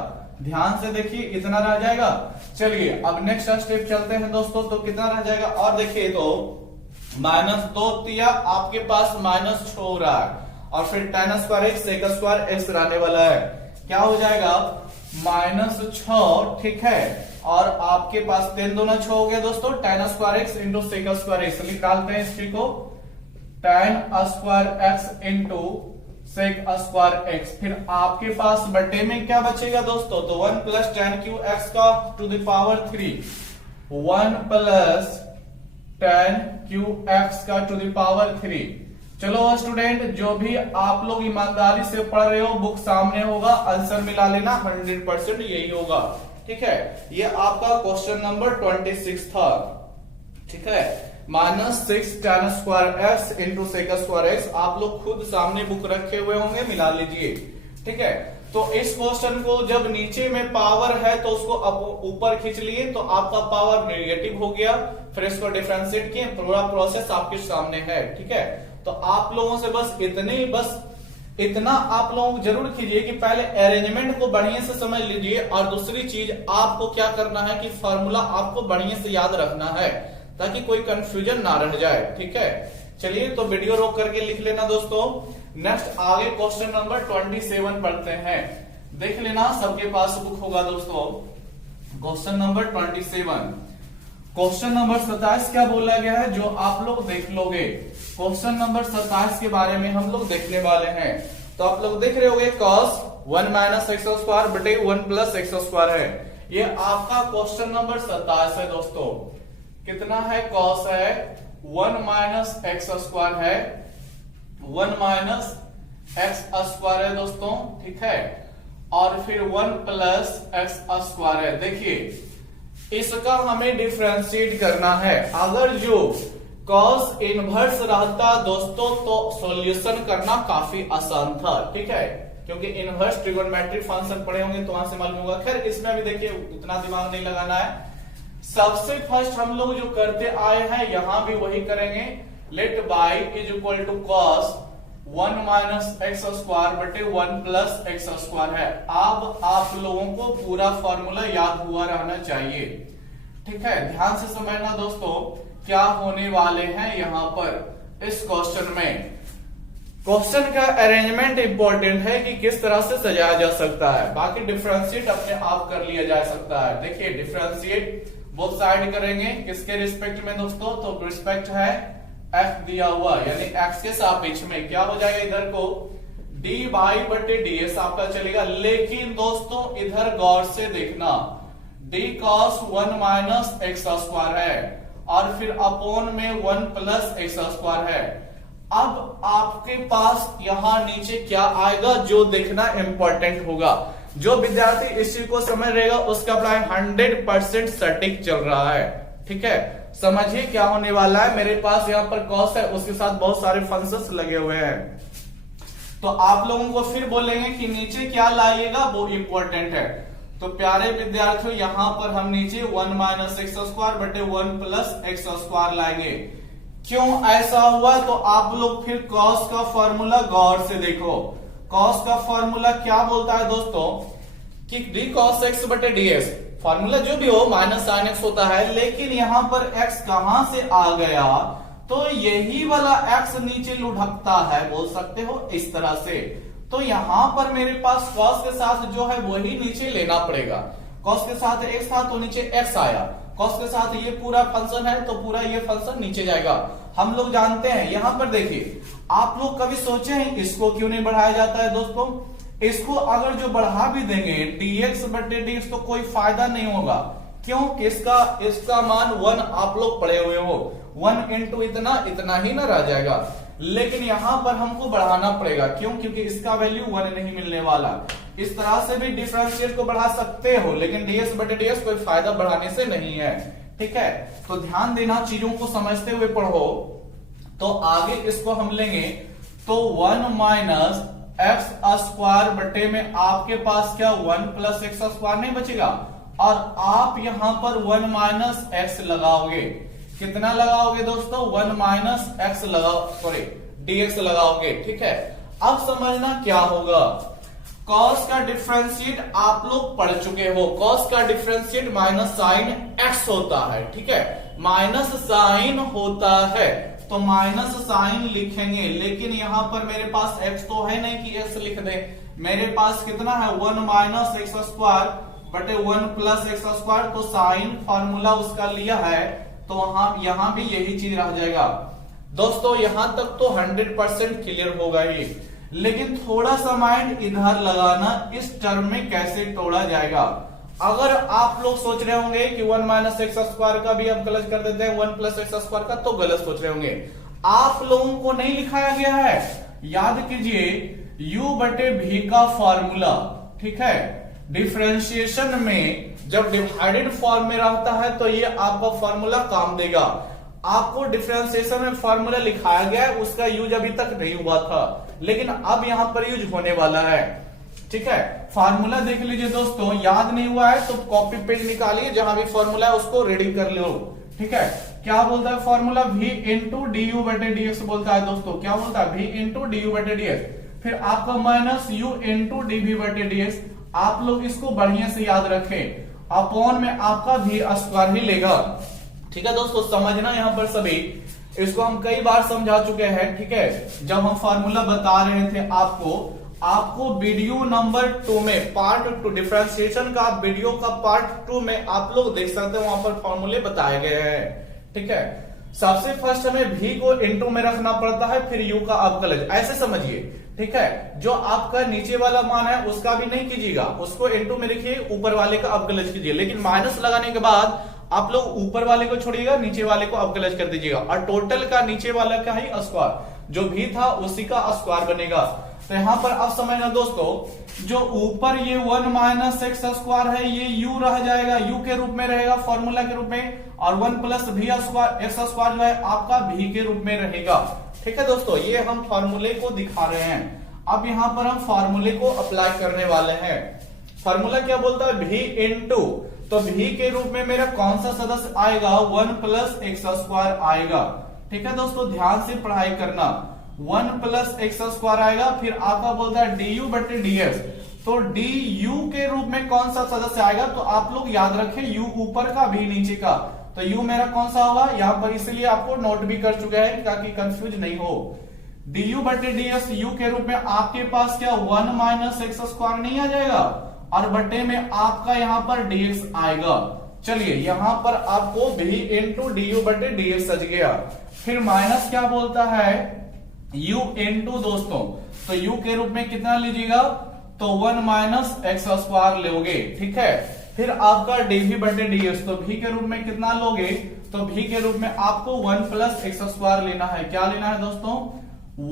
ध्यान से देखिए इतना रह जाएगा। चलिए अब नेक्स्ट स्टेप चलते हैं दोस्तों, तो कितना रह जाएगा और देखिए तो -2 तिया आपके पास -6 हो रहा है, और फिर tan square x sec square x रहने वाला है, क्या हो जाएगा -6। ठीक है, और आपके पास 3 दूना 6 हो गया दोस्तों, tan square x into sec square x निकालते हैं इस को, tan square x into sec square x. फिर आपके पास बटे में क्या बचेगा दोस्तों, तो 1 प्लस tan क्यू एक्स का to the power 3, 1 plus tan cube x का टू द पावर 3। चलो स्टूडेंट, जो भी आप लोग ईमानदारी से पढ़ रहे हो बुक सामने होगा, आंसर मिला लेना, 100% यही होगा। ठीक है, ये आपका क्वेश्चन नंबर 26 था। ठीक है, -6 tan square x into sec square x, आप लोग खुद सामने बुक रखे हुए होंगे, मिला लीजिए। ठीक है, तो इस क्वेश्चन को जब नीचे में पावर है तो उसको अब ऊपर खींच लिए तो आपका पावर नेगेटिव हो गया, फिर इसको डिफरेंशिएट किए, पूरा प्रोसेस आपके सामने है। ठीक है, तो आप लोगों से बस इतना आप लोग जरूर कीजिए कि पहले अरेंजमेंट को बढ़िया से समझ लीजिए, और दूसरी चीज आपको क्या करना है कि फॉर्मूला आपको बढ़िया से याद रखना है ताकि कोई कंफ्यूजन ना रह जाए। ठीक है, चलिए तो वीडियो रोक करके लिख लेना दोस्तों। नेक्स्ट आगे क्वेश्चन नंबर 27 पढ़ते हैं, देख लेना, सबके पास बुक होगा दोस्तों। क्वेश्चन नंबर 27, क्वेश्चन नंबर 27 क्या बोला गया है जो आप लोग देख लोगे। क्वेश्चन नंबर 27 के बारे में हम लोग देखने वाले हैं, तो आप लोग देख रहे होंगे cos 1 माइनस एक्स स्क्वायर बटे 1 प्लस एक्स स्क्वायर है, ये आपका क्वेश्चन नंबर 27 है दोस्तों। कितना है, cos है 1 माइनस एक्स स्क्वायर है, 1 माइनस एक्स स्क्वायर है दोस्तों। ठीक है, और फिर 1 प्लस एक्स स्क्वायर है। देखिए इसका हमें डिफरेंशिएट करना है, अगर जो cos इनवर्स रहता दोस्तों तो सॉल्यूशन करना काफी आसान था। ठीक है, क्योंकि इनवर्स ट्रिगोनोमेट्रिक फंक्शन पढ़े होंगे तो वहां से मालूम होगा। खैर इसमें भी देखिए उतना दिमाग नहीं लगाना है, सबसे फर्स्ट हम लोग जो करते आए हैं यहां भी वही करेंगे। Let y is equal to cos 1 minus x square बटे 1 प्लस एक्स स्क्वायर है। अब आप लोगों को पूरा फॉर्मूला याद हुआ रहना चाहिए। ठीक है, ध्यान से समझना दोस्तों क्या होने वाले हैं यहां पर इस क्वेश्चन में। क्वेश्चन का अरेंजमेंट इंपॉर्टेंट है कि किस तरह से सजाया जा सकता है, बाकी डिफरेंशिएट अपने आप कर लिया जा सकता है। देखिए डिफरेंशिएट बोथ साइड करेंगे, किसके रिस्पेक्ट में दोस्तों, तो रिस्पेक्ट है f दिया हुआ, यानी x के सापेक्ष में क्या हो जाएगा, इधर को dy बटे ds आपका चलेगा। लेकिन दोस्तों इधर गौर से देखना, d cos 1 minus x square है और फिर अपॉन में 1 प्लस एक्स स्क्वायर है। अब आपके पास यहां नीचे क्या आएगा जो देखना इंपॉर्टेंट होगा। जो विद्यार्थी इस चीज को समझ रहेगा उसका पढ़ाई 100% सटीक चल रहा है। ठीक है, समझिए क्या होने वाला है। मेरे पास यहाँ पर cos है, उसके साथ बहुत सारे फंक्शंस लगे हुए हैं, तो आप लोगों को फिर बोलेंगे कि नीचे क्या लाइएगा वो इंपॉर्टेंट है। तो प्यारे विद्यार्थियों यहाँ पर हम नीचे 1 माइनस एक्स स्क्वायर बटे 1 प्लस एक्स स्क्वायर लाएंगे। क्यों ऐसा हुआ, तो आप लोग फिर cos का फॉर्मूला गौर से देखो। cos का फॉर्मूला क्या बोलता है दोस्तों कि d cos x बटे ds, फॉर्मूला जो भी हो माइनस साइन एक्स होता है, लेकिन यहां पर x कहां से आ गया, तो यही वाला x नीचे लुढ़कता है, बोल सकते हो इस तरह से। तो यहां पर मेरे पास cos के साथ जो है वही नीचे लेना पड़ेगा। cos के साथ x था तो नीचे x आया, cos के साथ ये पूरा फंक्शन है तो पूरा ये फंक्शन नीचे जाएगा। हम लोग जानते हैं, यहां पर देखिए आप लोग कभी सोचे हैं इसको क्यों नहीं बढ़ाया जाता है दोस्तों। इसको अगर जो बढ़ा भी देंगे dx बटे dx तो कोई फायदा नहीं होगा। क्यों, इसका मान 1 आप लोग पढ़े हुए हो, 1 इंटू इतना ही ना रह जाएगा। लेकिन यहां पर हमको बढ़ाना पड़ेगा, क्यों, क्योंकि इसका वैल्यू 1 नहीं मिलने वाला। इस तरह से भी डिफरेंशिएट को बढ़ा सकते हो, लेकिन डीएक्स बटे डीएक्स कोई फायदा बढ़ाने से नहीं है। ठीक है, तो ध्यान देना, चीजों को समझते हुए पढ़ो। तो आगे इसको हम लेंगे तो 1 माइनस एक्स स्क्वायर बटे में आपके पास क्या 1 प्लस एक्स स्क्वायर नहीं बचेगा, और आप यहां पर 1 माइनस एक्स लगाओगे। कितना लगाओगे दोस्तों? 1 माइनस एक्स लगाओ, सॉरी डीएक्स लगाओगे। ठीक है, अब समझना क्या होगा। कॉस का डिफरेंशिएट आप लोग पढ़ चुके हो, कॉस का डिफरेंशिएट माइनस साइन एक्स होता है। ठीक है, माइनस साइन होता है तो माइनस साइन लिखेंगे, लेकिन यहां पर मेरे पास एक्स तो है नहीं कि एक्स लिख दे। मेरे पास कितना है 1 माइनस एक्स स्क्वायर बटे 1 प्लस एक्स स्क्वायर, तो साइन फॉर्मूला उसका लिया है, तो यहां भी यही चीज रह जाएगा। दोस्तों यहां तक तो 100% क्लियर होगा ही, लेकिन थोड़ा सा माइंड इधर लगाना, इस टर्म में कैसे तोड़ा जाएगा। अगर आप लोग सोच रहे होंगे कि 1 माइनस एक्स स्क्वायर का भी हम गलत कर देते हैं 1 प्लस एक्स स्क्वायर का, तो गलत सोच रहे होंगे। आप लोगों को नहीं लिखाया गया है, याद कीजिए u बटे v का फॉर्मूला। ठीक है, डिफरेंशिएशन में जब डिवाइडेड फॉर्म में रहता है तो ये आपका फॉर्मूला काम देगा। आपको डिफरेंशिएशन में फॉर्मूला लिखाया गया है, उसका यूज अभी तक नहीं हुआ था, लेकिन अब यहां पर यूज होने वाला है। ठीक है, फॉर्मूला देख लीजिए दोस्तों, याद नहीं हुआ है तो कॉपी पेज निकालिए, जहां भी फॉर्मूला है उसको रीडिंग कर लो। ठीक है, क्या बोलता है formula? v into D you बटे डीएक्स बोलता है दोस्तों। क्या बोलता है? v इंटू डी यू बटे डीएक्स, फिर आपका माइनस u इंटू डीवी बटे डीएक्स। आप लोग इसको बढ़िया से याद रखें, अपॉन में आपका v स्क्वायर ही लेगा। ठीक है दोस्तों, समझना यहां पर सभी, इसको हम कई बार समझा चुके हैं। ठीक है, जब हम फॉर्मूला बता रहे थे आपको वीडियो नंबर 2 में पार्ट 2 डिफरेंशिएशन का वीडियो का पार्ट 2 में आप लोग देख सकते हैं, वहां पर फॉर्मूले बताए गए हैं। ठीक है, सबसे फर्स्ट हमें v को इनटू में रखना पड़ता है, फिर u का अवकलज, ऐसे समझिए। ठीक है, जो आपका नीचे वाला मान है उसका भी नहीं कीजिएगा, उसको इनटू में लिखिए, ऊपर वाले का अवकलज कीजिए, लेकिन माइनस लगाने के बाद आप लोग ऊपर वाले को छोड़िएगा, नीचे वाले को अवकलज कर दीजिएगा, और टोटल का नीचे वाला का ही स्क्वायर, जो भी था उसी का स्क्वायर बनेगा। तो यहां पर अब समझना दोस्तों, जो ऊपर ये 1 माइनस एक्स स्क्वायर है ये u रह जाएगा, u के रूप में रहेगा फॉर्मूला के रूप में, और 1 plus v square x square जो है आपका v के रूप में रहेगा। ठीक है दोस्तों, ये हम फॉर्मूले को दिखा रहे हैं। अब यहां पर हम फॉर्मूले को अप्लाई करने वाले हैं। फॉर्मूला क्या बोलता है? v इंटू, तो v के रूप में मेरा कौन सा सदस्य आएगा? 1 प्लस एक्स स्क्वायर आएगा। ठीक है दोस्तों, ध्यान से पढ़ाई करना, 1 प्लस एक्स स्क्वायर आएगा, फिर आपका बोलता है डी यू बटे डीएक्स, तो डी यू के रूप में कौन सा सदस्य आएगा? तो आप लोग याद रखें यू ऊपर का भी नीचे का, तो यू मेरा कौन सा होगा यहां पर, इसलिए आपको नोट भी कर चुके हैं ताकि कंफ्यूज नहीं हो। डी यू बटे डीएक्स यू के रूप में आपके पास क्या 1 माइनस एक्स स्क्वायर नहीं आ जाएगा, और बटे में आपका यहां पर डीएक्स आएगा। चलिए यहां पर आपको v इंटू डी यू बटे डीएक्स सज गया, फिर माइनस क्या बोलता है u इंटू दोस्तों, तो u के रूप में कितना लीजिएगा? तो 1 माइनस एक्स स्क्वायर लोगे। ठीक है, फिर आपका dv बटे dx, तो v के रूप में कितना लोगे? तो v के रूप में आपको 1 प्लस एक्स स्क्वायर लेना है। क्या लेना है दोस्तों?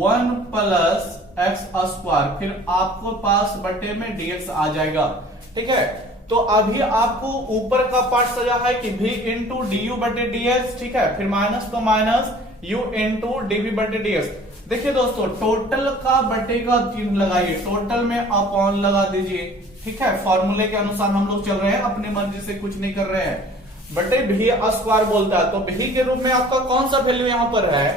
1 प्लस एक्स स्क्वायर, फिर आपको पास बटे में dx आ जाएगा। ठीक है, तो अभी आपको ऊपर का पार्ट सजा है कि v इंटू डी यू बटे dx। ठीक है, फिर माइनस तो माइनस u इंटू dv बटे dx। देखिए दोस्तों, टोटल का बटे का चिन्ह लगाइए, टोटल में अपॉन लगा दीजिए। ठीक है, फॉर्मूले के अनुसार हम लोग चल रहे हैं, अपनी मर्जी से कुछ नहीं कर रहे हैं। बटे भी स्क्वायर बोलता है, तो भी के रूप में आपका कौन सा वैल्यू यहां पर है?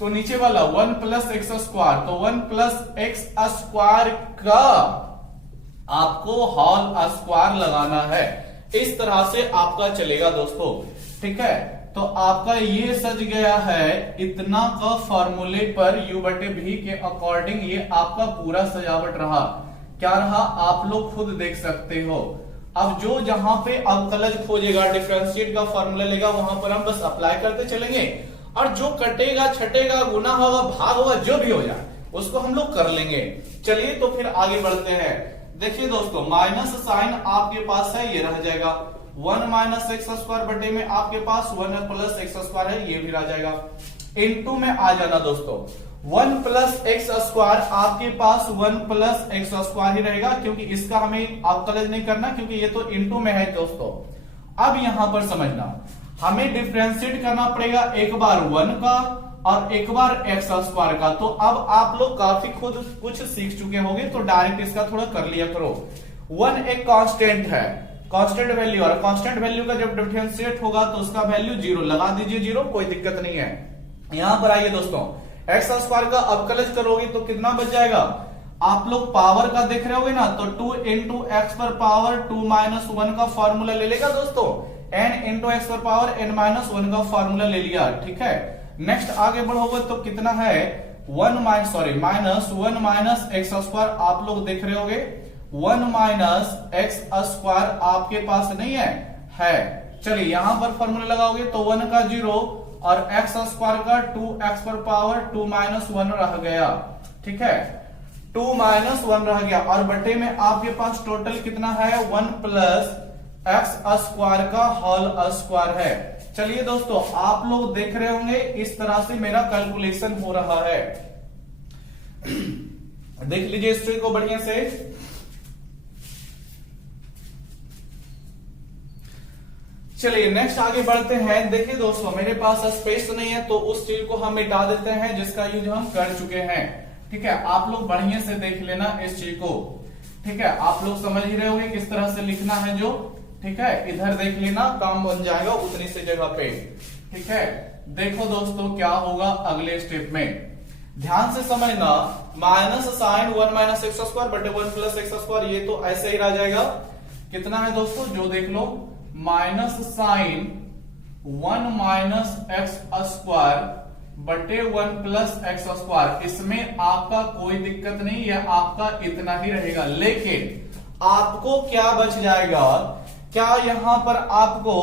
तो नीचे वाला 1 प्लस एक्स स्क्वायर, तो 1 प्लस एक्स स्क्वायर का आपको होल स्क्वायर लगाना है। इस तरह से आपका चलेगा दोस्तों। ठीक है, तो आपका ये सज गया है इतना का फॉर्मूले पर u बटे v के अकॉर्डिंग, ये आपका पूरा सजावट रहा। क्या रहा आप लोग खुद देख सकते हो। अब जो जहां पे अवकलज खोजेगा, डिफरेंशिएट का फॉर्मूला लेगा, वहां पर हम बस अप्लाई करते चलेंगे, और जो कटेगा छटेगा गुना होगा भाग होगा जो भी हो जाए उसको हम लोग कर लेंगे। चलिए तो फिर आगे बढ़ते हैं। देखिए दोस्तों, माइनस साइन आपके पास है, ये रह जाएगा 1 माइनस एक्स स्क्वायर बटे में आपके पास 1 प्लस एक्स स्क्वायर है, ये भी रह जाएगा। इनटू में आ जाना दोस्तों, 1 प्लस एक्स स्क्वायर आपके पास 1 प्लस एक्स स्क्वायर ही रहेगा, क्योंकि इसका हमें अवकलज नहीं करना, क्योंकि ये तो इनटू में है दोस्तों। अब यहां पर समझना, हमें डिफरेंशिएट करना पड़ेगा एक बार 1 का और एक बार एक्स स्क्वायर का। तो अब आप लोग काफी खुद कुछ सीख चुके होंगे, तो डायरेक्ट इसका थोड़ा कर लिया करो। 1 एक कांस्टेंट है, कांस्टेंट वैल्यू, और कांस्टेंट वैल्यू का जब डिफरेंशिएट होगा तो उसका वैल्यू 0 लगा दीजिए, 0 कोई दिक्कत नहीं है। यहां पर आइए दोस्तों, एक्स स्क्वायर का अवकलज करोगे तो कितना बच जाएगा, आप लोग पावर का देख रहे होगे ना, तो 2 इंटू एक्स पर पावर 2 माइनस 1 का फॉर्मूला ले लेगा दोस्तों, n इंटू एक्स पर पावर n माइनस 1 का फॉर्मूला ले लिया, ठीक है। नेक्स्ट आगे बढ़ोगे तो कितना है, माइनस 1 माइनस एक्स स्क्वायर आप लोग देख रहे होगे, 1 माइनस एक्स स्क्वायर आपके पास नहीं है। चलिए यहां पर फॉर्मूला लगाओगे तो 1 का 0 और एक्स स्क्वायर का 2 एक्स पर पावर 2 माइनस 1 रह गया, ठीक है, 2 माइनस 1 रह गया, और बटे में आपके पास टोटल कितना है, 1 प्लस एक्स स्क्वायर का होल स्क्वायर है। चलिए दोस्तों, आप लोग देख रहे होंगे इस तरह से मेरा कैलकुलेशन हो रहा है। देख लीजिए इस ट्रिक को बढ़िया से। चलिए नेक्स्ट आगे बढ़ते हैं। देखिए दोस्तों, मेरे पास स्पेस नहीं है तो उस चीज को हम मिटा देते हैं जिसका यूज हम कर चुके हैं, ठीक है। आप लोग बढ़िया से देख लेना इस चीज को, ठीक है। आप लोग समझ ही रहे होंगे किस तरह से लिखना है जो, ठीक है। इधर देख लेना, काम बन जाएगा उतनी सी जगह पे, ठीक है। देखो दोस्तों क्या होगा अगले स्टेप में, ध्यान से समझना। Minus sine 1 minus x square बटे 1 प्लस एक्स स्क्वायर, ये तो ऐसे ही रह जाएगा। कितना है दोस्तों, जो देख लो, minus sine 1 minus x square बटे 1 प्लस एक्स स्क्वायर, इसमें आपका कोई दिक्कत नहीं है, आपका इतना ही रहेगा। लेकिन आपको क्या बच जाएगा, क्या यहां पर आपको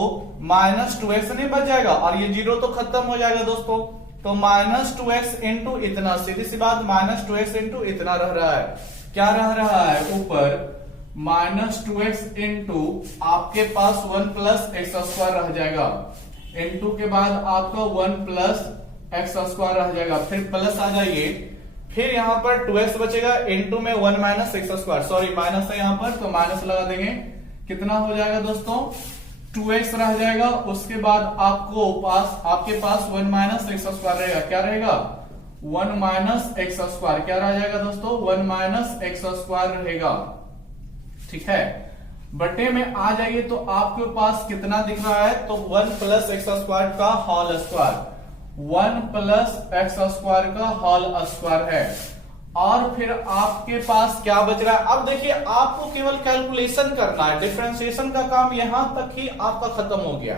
माइनस 2x नहीं बच जाएगा, और ये 0 तो खत्म हो जाएगा दोस्तों, तो माइनस 2x इंटू इतना, सीधी सी बात, माइनस 2x इंटू इतना रह रहा है। क्या रह रहा है ऊपर, माइनस 2x इंटू आपके पास 1 प्लस एक्स स्क्वायर रह जाएगा, इंटू के बाद आपका 1 प्लस एक्स स्क्वायर रह जाएगा, फिर प्लस आ जाइए, फिर यहां पर 2x बचेगा, इंटू में 1 minus x square, sorry minus है यहां पर तो माइनस लगा देंगे। कितना हो जाएगा दोस्तों, 2x रह जाएगा, उसके बाद आपके पास 1 माइनस एक्स स्क्वायर रहेगा। क्या रहेगा, 1 माइनस एक्स स्क्वायर, क्या रह जाएगा दोस्तों, 1 माइनस एक्स स्क्वायर रहेगा, ठीक है। बटे में आ जाइए तो आपके पास कितना दिख रहा है, तो 1 प्लस एक्स स्क्वायर का whole square, 1 plus x square का होल स्क्वायर है, और फिर आपके पास क्या बच रहा है। अब देखिए आपको केवल कैलकुलेशन करना है, डिफरेंशिएशन का काम यहां तक ही आपका खत्म हो गया।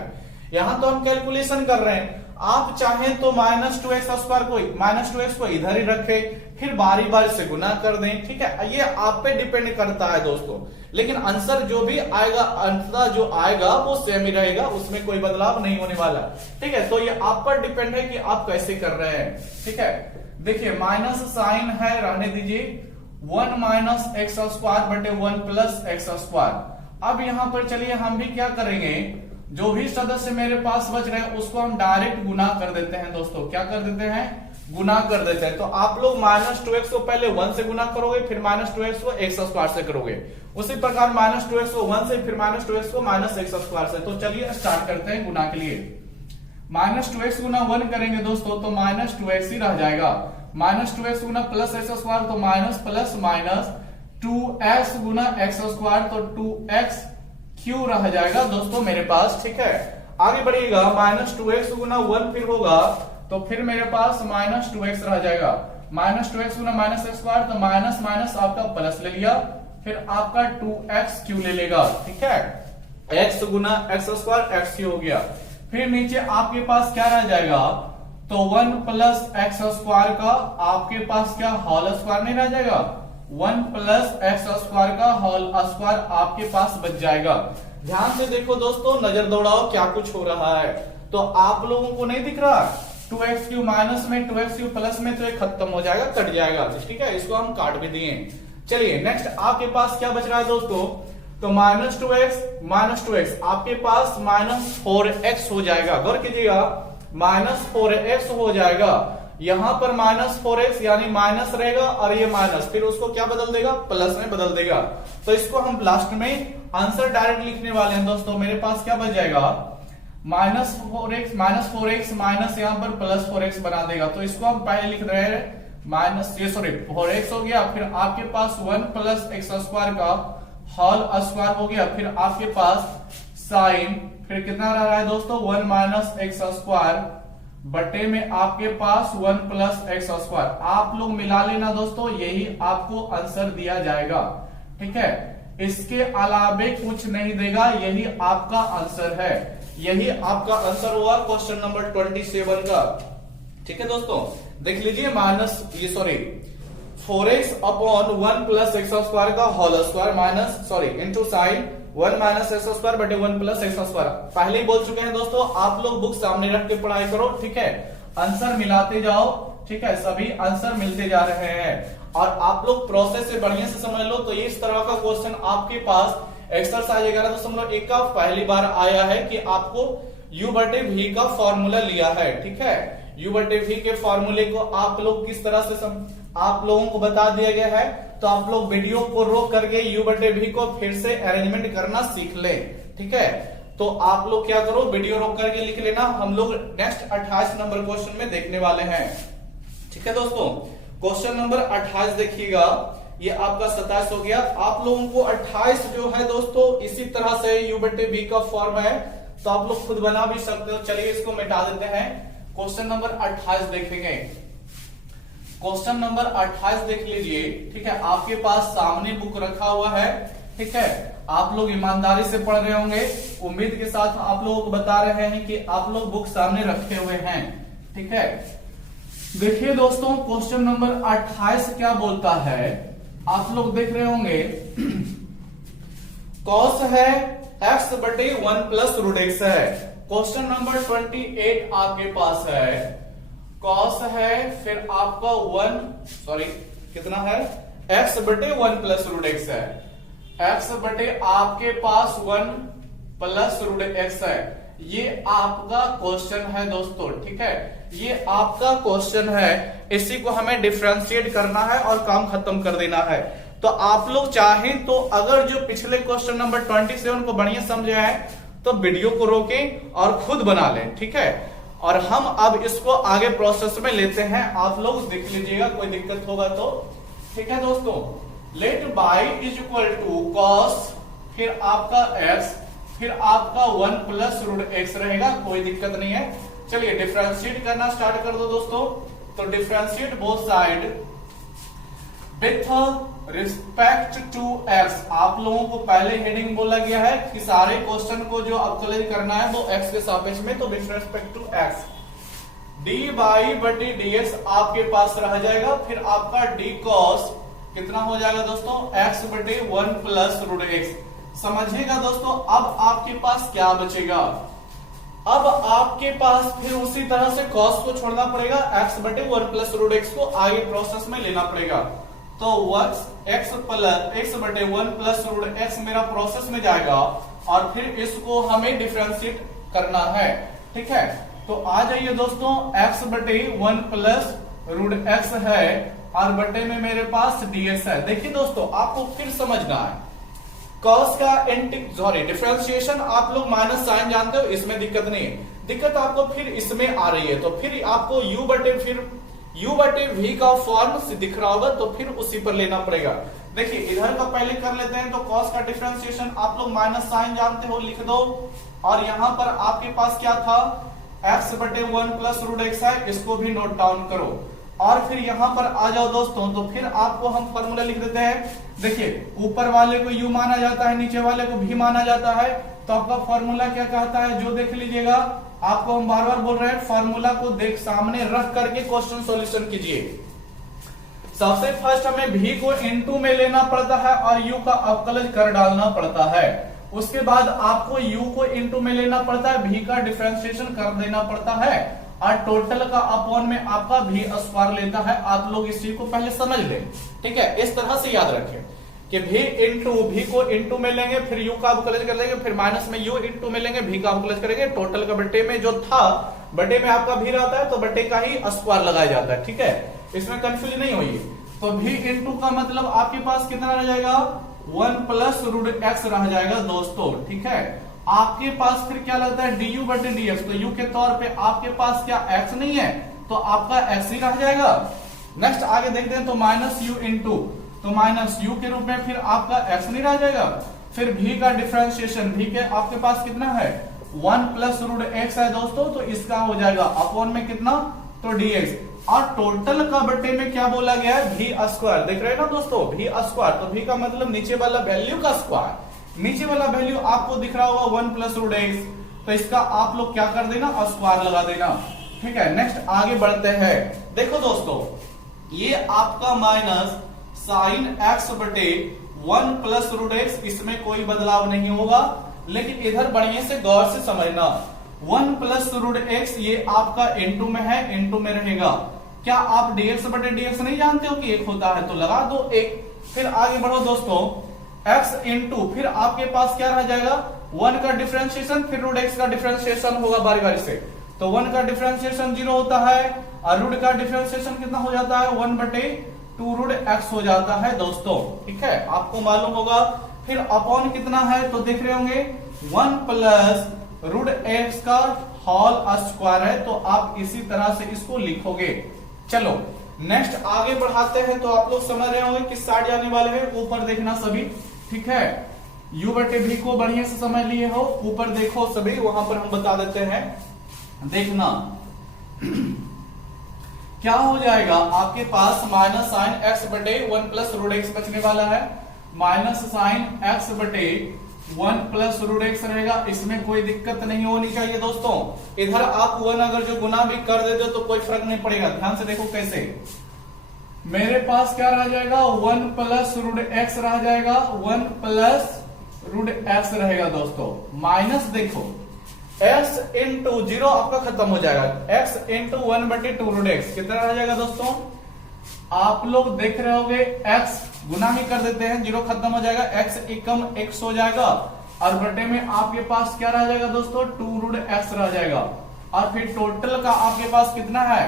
यहां तो हम कैलकुलेशन कर रहे हैं, आप चाहें तो माइनस 2x स्क्वायर को, माइनस 2x को इधर ही रखे, फिर बारी बारी से गुना कर दें, ठीक है। ये आप पे डिपेंड करता है दोस्तों, लेकिन आंसर जो भी आएगा, अंततः जो आएगा वो सेम ही रहेगा, उसमें कोई बदलाव नहीं होने वाला, ठीक है। तो ये आप पर डिपेंड है कि आप कैसे कर रहे हैं, ठीक है। देखिए माइनस साइन है, रहने दीजिए, 1 माइनस एक्स स्क्वायर बटे 1 प्लस एक्स स्क्वायर। अब यहां पर चलिए हम भी क्या करेंगे, जो भी सदस्य मेरे पास बच रहे हैं उसको हम डायरेक्ट गुना कर देते हैं दोस्तों। क्या कर देते हैं, गुना कर देते हैं। तो आप लोग माइनस 2x को पहले 1 से गुना करोगे, फिर माइनस 2x को एक्स स्क्वायर से करोगे, उसी प्रकार माइनस 2x को 1 से, फिर माइनस 2x को माइनस एक्स स्क्वायर से। तो चलिए स्टार्ट करते हैं गुना के लिए। माइनस 2x गुना 1 करेंगे दोस्तों तो माइनस 2x ही रह जाएगा, माइनस 2x गुना प्लस एक्स स्क्वायर तो माइनस प्लस माइनस 2x गुना एक्स स्क्वायर तो 2x क्यू रह जाएगा दोस्तों मेरे पास, ठीक है। आगे बढ़िएगा, माइनस 2x गुना 1 फिर होगा तो फिर मेरे पास माइनस 2x रह जाएगा, माइनस 2x गुना माइनस एक्स स्क्वायर तो माइनस माइनस आपका प्लस ले लिया, फिर आपका 2x क्यू ले लेगा, ठीक है। x गुना एक्स स्क्वायर x क्यू हो गया, फिर नीचे आपके पास क्या रह जाएगा, तो 1 प्लस एक्स स्क्वायर का आपके पास क्या होल स्क्वायर नहीं रह जाएगा, 1 प्लस एक्स स्क्वायर का होल स्क्वायर आपके पास बच जाएगा। ध्यान से देखो दोस्तों, नजर दौड़ाओ क्या कुछ हो रहा है, तो आप लोगों को नहीं दिख रहा, 2x क्यू माइनस में 2x क्यू प्लस में, तो ये खत्म हो जाएगा, कट जाएगा, ठीक है। इसको हम काट भी दिए। चलिए नेक्स्ट आपके पास क्या बच रहा है दोस्तों, तो माइनस 2x आपके पास माइनस 4x हो जाएगा, गौर कीजिएगा, माइनस 4x हो जाएगा। यहां पर -4x यानी माइनस रहेगा और ये माइनस, फिर उसको क्या बदल देगा, प्लस में बदल देगा। तो इसको हम लास्ट में आंसर डायरेक्ट लिखने वाले हैं दोस्तों। मेरे पास क्या बच जाएगा, -4x माइनस यहाँ पर +4x बना देगा। तो इसको हम पहले लिख रहे हैं 4x हो गया, फिर आपके पास 1 + x² का होल स्क्वायर हो गया, फिर आपके पास साइन, फिर कितना रह रहा है दोस्तों 1 - x² बटे में आपके पास 1 + x²। आप लोग मिला लेना दोस्तों, यही आपको आंसर दिया जाएगा। ठीक है, इसके अलावे कुछ नहीं देगा, यही आपका आंसर है, यही आपका आंसर हुआ क्वेश्चन नंबर 27 का। ठीक है दोस्तों, देख लीजिए 4x अपॉन 1 + x² का whole square into sine 1 - x² बटे 1 + x²। पहले ही बोल चुके हैं दोस्तों, आप लोग बुक सामने रख के पढ़ाई करो। ठीक है, आंसर मिलाते जाओ। ठीक है, सभी आंसर मिलते जा रहे हैं और आप लोग प्रोसेस से बढ़िया से समझ लो। तो ये इस तरह का क्वेश्चन आपके पास एक्सरसाइज 11.1 का पहली बार आया है कि आपको u/v का फॉर्मूला लिया है। ठीक है, u/v के फॉर्मूले को आप लोग किस तरह से आप लोगों को बता दिया गया है। तो आप लोग वीडियो को रोक करके u/v को फिर से अरेंजमेंट करना सीख ले। ठीक है, तो आप लोग क्या करो, वीडियो रोक करके लिख लेना। हम लोग नेक्स्ट 28 नंबर क्वेश्चन में देखने वाले हैं। ठीक है दोस्तों, क्वेश्चन नंबर 28 देखिएगा, ये आपका 27 हो गया। आप लोगों को 28 जो है दोस्तों इसी तरह से u/v का फॉर्म है, तो आप लोग खुद बना भी सकते हो। चलिए इसको मिटा देते हैं। क्वेश्चन नंबर 28 देखेंगे। क्वेश्चन नंबर 28 देख लीजिए। ठीक है, आपके पास सामने बुक रखा हुआ है। ठीक है, आप लोग ईमानदारी से पढ़ रहे होंगे, उम्मीद के साथ आप लोगों को बता रहे हैं कि आप लोग बुक सामने रखे हुए हैं। ठीक है, देखिए दोस्तों, क्वेश्चन नंबर 28 क्या बोलता है, आप लोग देख रहे होंगे। कॉस है x/1 + √x है। क्वेश्चन नंबर 28 आपके पास है, कॉस है, फिर आपका कितना है, x/1 + √x है। x/ आपके पास 1 + √x है। ये आपका क्वेश्चन है दोस्तों। ठीक है, ये आपका क्वेश्चन है, इसी को हमें डिफरेंशिएट करना है और काम खत्म कर देना है। तो आप लोग चाहें तो अगर जो पिछले क्वेश्चन नंबर 27 को बढ़िया समझे हैं तो वीडियो को रोकें और खुद बना लें। ठीक है, और हम अब इसको आगे प्रोसेस में लेते हैं। आप लोग देख लीजिएगा, कोई दिक्कत होगा तो। ठीक है दोस्तों, लेट y = cos, फिर आपका x, फिर आपका 1 + √x रहेगा, कोई दिक्कत नहीं है। चलिए डिफरेंशिएट करना स्टार्ट कर दो दोस्तों। तो differentiate both side with respect to x। आप लोगों को पहले हेडिंग बोला गया है कि सारे क्वेश्चन को जो अवकलन करना है वो x के सापेक्ष में, तो with respect to x dy/dx आपके पास रह जाएगा। फिर आपका d cos कितना हो जाएगा दोस्तों, x/1 + √x। समझिएगा दोस्तों, अब आपके पास क्या बचेगा, अब आपके पास फिर उसी तरह से cos को छोड़ना पड़ेगा, x/1 + √x को आगे प्रोसेस में लेना पड़ेगा। तो x/1 + √x मेरा प्रोसेस में जाएगा और फिर इसको हमें डिफरेंशिएट करना है। ठीक है, तो आ जाइए दोस्तों, x/1 + √x है और बटे में मेरे पास ds है। देखिए दोस्तों, आपको फिर समझना है, cos का डिफरेंशिएशन आप लोग माइनस साइन जानते हो, इसमें दिक्कत नहीं है। दिक्कत आपको फिर इसमें आ रही है, तो फिर आपको u/v का फॉर्म दिख रहा होगा, तो फिर उसी पर लेना पड़ेगा। देखिए इधर का पहले कर लेते हैं। तो cos का डिफरेंशिएशन आप लोग माइनस साइन जानते हो, लिख दो। और यहां पर आपके पास क्या था, x/1 + √x है, इसको भी नोट डाउन करो। और फिर यहां पर आ जाओ दोस्तों, तो फिर आपको हम फॉर्मूला लिख देते हैं। देखिए ऊपर वाले को u माना जाता है, नीचे वाले को v माना जाता है। तो आपका फॉर्मूला क्या कहता है, जो देख लीजिएगा, आपको हम बार बार बोल रहे हैं, फॉर्मूला को देख सामने रख करके क्वेश्चन सॉल्यूशन कीजिए। सबसे फर्स्ट हमें v को इनटू में लेना पड़ता है और u का अवकलज कर डालना पड़ता है। उसके बाद आपको u को इनटू में लेना पड़ता है, v का डिफरेंशिएशन कर देना पड़ता है और टोटल का अपॉन में आपका v² लेता है। आप लोग इस चीज को पहले समझ लें। ठीक है, इस तरह से याद रखें कि v को इनटू में लेंगे, फिर u का अवकलज कर लेंगे, फिर माइनस में u इनटू में लेंगे, v का अवकलज करेंगे, टोटल का बटे में जो था बटे में आपका भी रहता है तो बटे का ही स्क्वायर लगाया जाता है, ठीक है, इसमें कंफ्यूज नहीं होइए। तो भी इंटू का मतलब आपके पास कितना रह जाएगा 1 प्लस रूट एक्स रह जाएगा दोस्तों, ठीक है। आपके पास फिर क्या लगता है डी यू बटे डी एक्स, तो यू के तौर पे आपके पास क्या एक्स नहीं है तो आपका एक्स ही रह जाएगा। नेक्स्ट आगे देखते हैं तो माइनस यू इंटू, तो माइनस यू के रूप में फिर आपका एक्स नहीं रह जाएगा। फिर भी का डिफरेंशिएशन, भी के आपके पास कितना है 1 प्लस रूट एक्स है दोस्तों, तो इसका हो जाएगा अपॉन में कितना तो dx, और टोटल का बटे में क्या बोला गया है भी स्क्वायर, देख रहे हैं ना दोस्तों भी स्क्वायर, तो भी का मतलब नीचे वाला वैल्यू का स्क्वायर, नीचे वाला वैल्यू आपको दिख रहा होगा 1 प्लस रूट एक्स, तो इसका आप लोग क्या कर देना स्क्वायर लगा देना, ठीक है। नेक्स्ट आगे बढ़ते हैं, देखो दोस्तों ये आपका माइनस साइन एक्स बटे 1 प्लस रूट एक्स, इसमें कोई बदलाव नहीं होगा, लेकिन इधर बढ़िया से गौर से समझना 1 प्लस रूट एक्स ये आपका इनटू में है, इनटू में रहेगा। क्या आप dx बटे dx नहीं जानते हो कि एक होता है, तो लगा दो एक। फिर आगे बढ़ो दोस्तों x इंटू, फिर आपके पास क्या रह जाएगा 1 का डिफरेंशिएशन, फिर रूट x का डिफरेंशिएशन होगा बारी बारी से, तो 1 का डिफरेंशिएशन 0 होता है और रूट का डिफरेंशिएशन कितना हो जाता है 1 बटे 2 रूट x हो जाता है दोस्तों, ठीक है, आपको मालूम होगा। फिर अपॉन कितना है तो देख रहे होंगे 1 प्लस रूट एक्स का होल स्क्वायर है, तो आप इसी तरह से इसको लिखोगे। चलो नेक्स्ट आगे बढ़ाते हैं, तो आप लोग समझ रहे होंगे किस साइड जाने वाले हैं, ऊपर देखना सभी, ठीक है, u बटे v को बढ़िया से समझ लिए हो, ऊपर देखो सभी, वहां पर हम बता देते हैं, देखना क्या हो जाएगा आपके पास माइनस साइन एक्स बटे 1 प्लस रूट एक्स बचने वाला है, माइनस साइन एक्स बटे 1 प्लस रूट एक्स रहेगा, इसमें कोई दिक्कत नहीं होनी चाहिए दोस्तों। इधर आप 1 अगर जो गुना भी कर देते हो तो कोई फर्क नहीं पड़ेगा, ध्यान से देखो कैसे, मेरे पास क्या रह जाएगा 1 प्लस रूट एक्स रह जाएगा, 1 प्लस रूट एक्स रहेगा दोस्तों, माइनस देखो x इंटू 0 आपका खत्म हो जाएगा, x इंटू 1 बटे 2 रूट एक्स कितना रह जाएगा दोस्तों, आप लोग देख रहे होगे x गुना ही कर देते हैं, 0 खत्म हो जाएगा, x एकम x हो जाएगा, और बटे में आपके पास क्या रह जाएगा दोस्तों 2 रूट x रह जाएगा, और फिर टोटल का आपके पास कितना है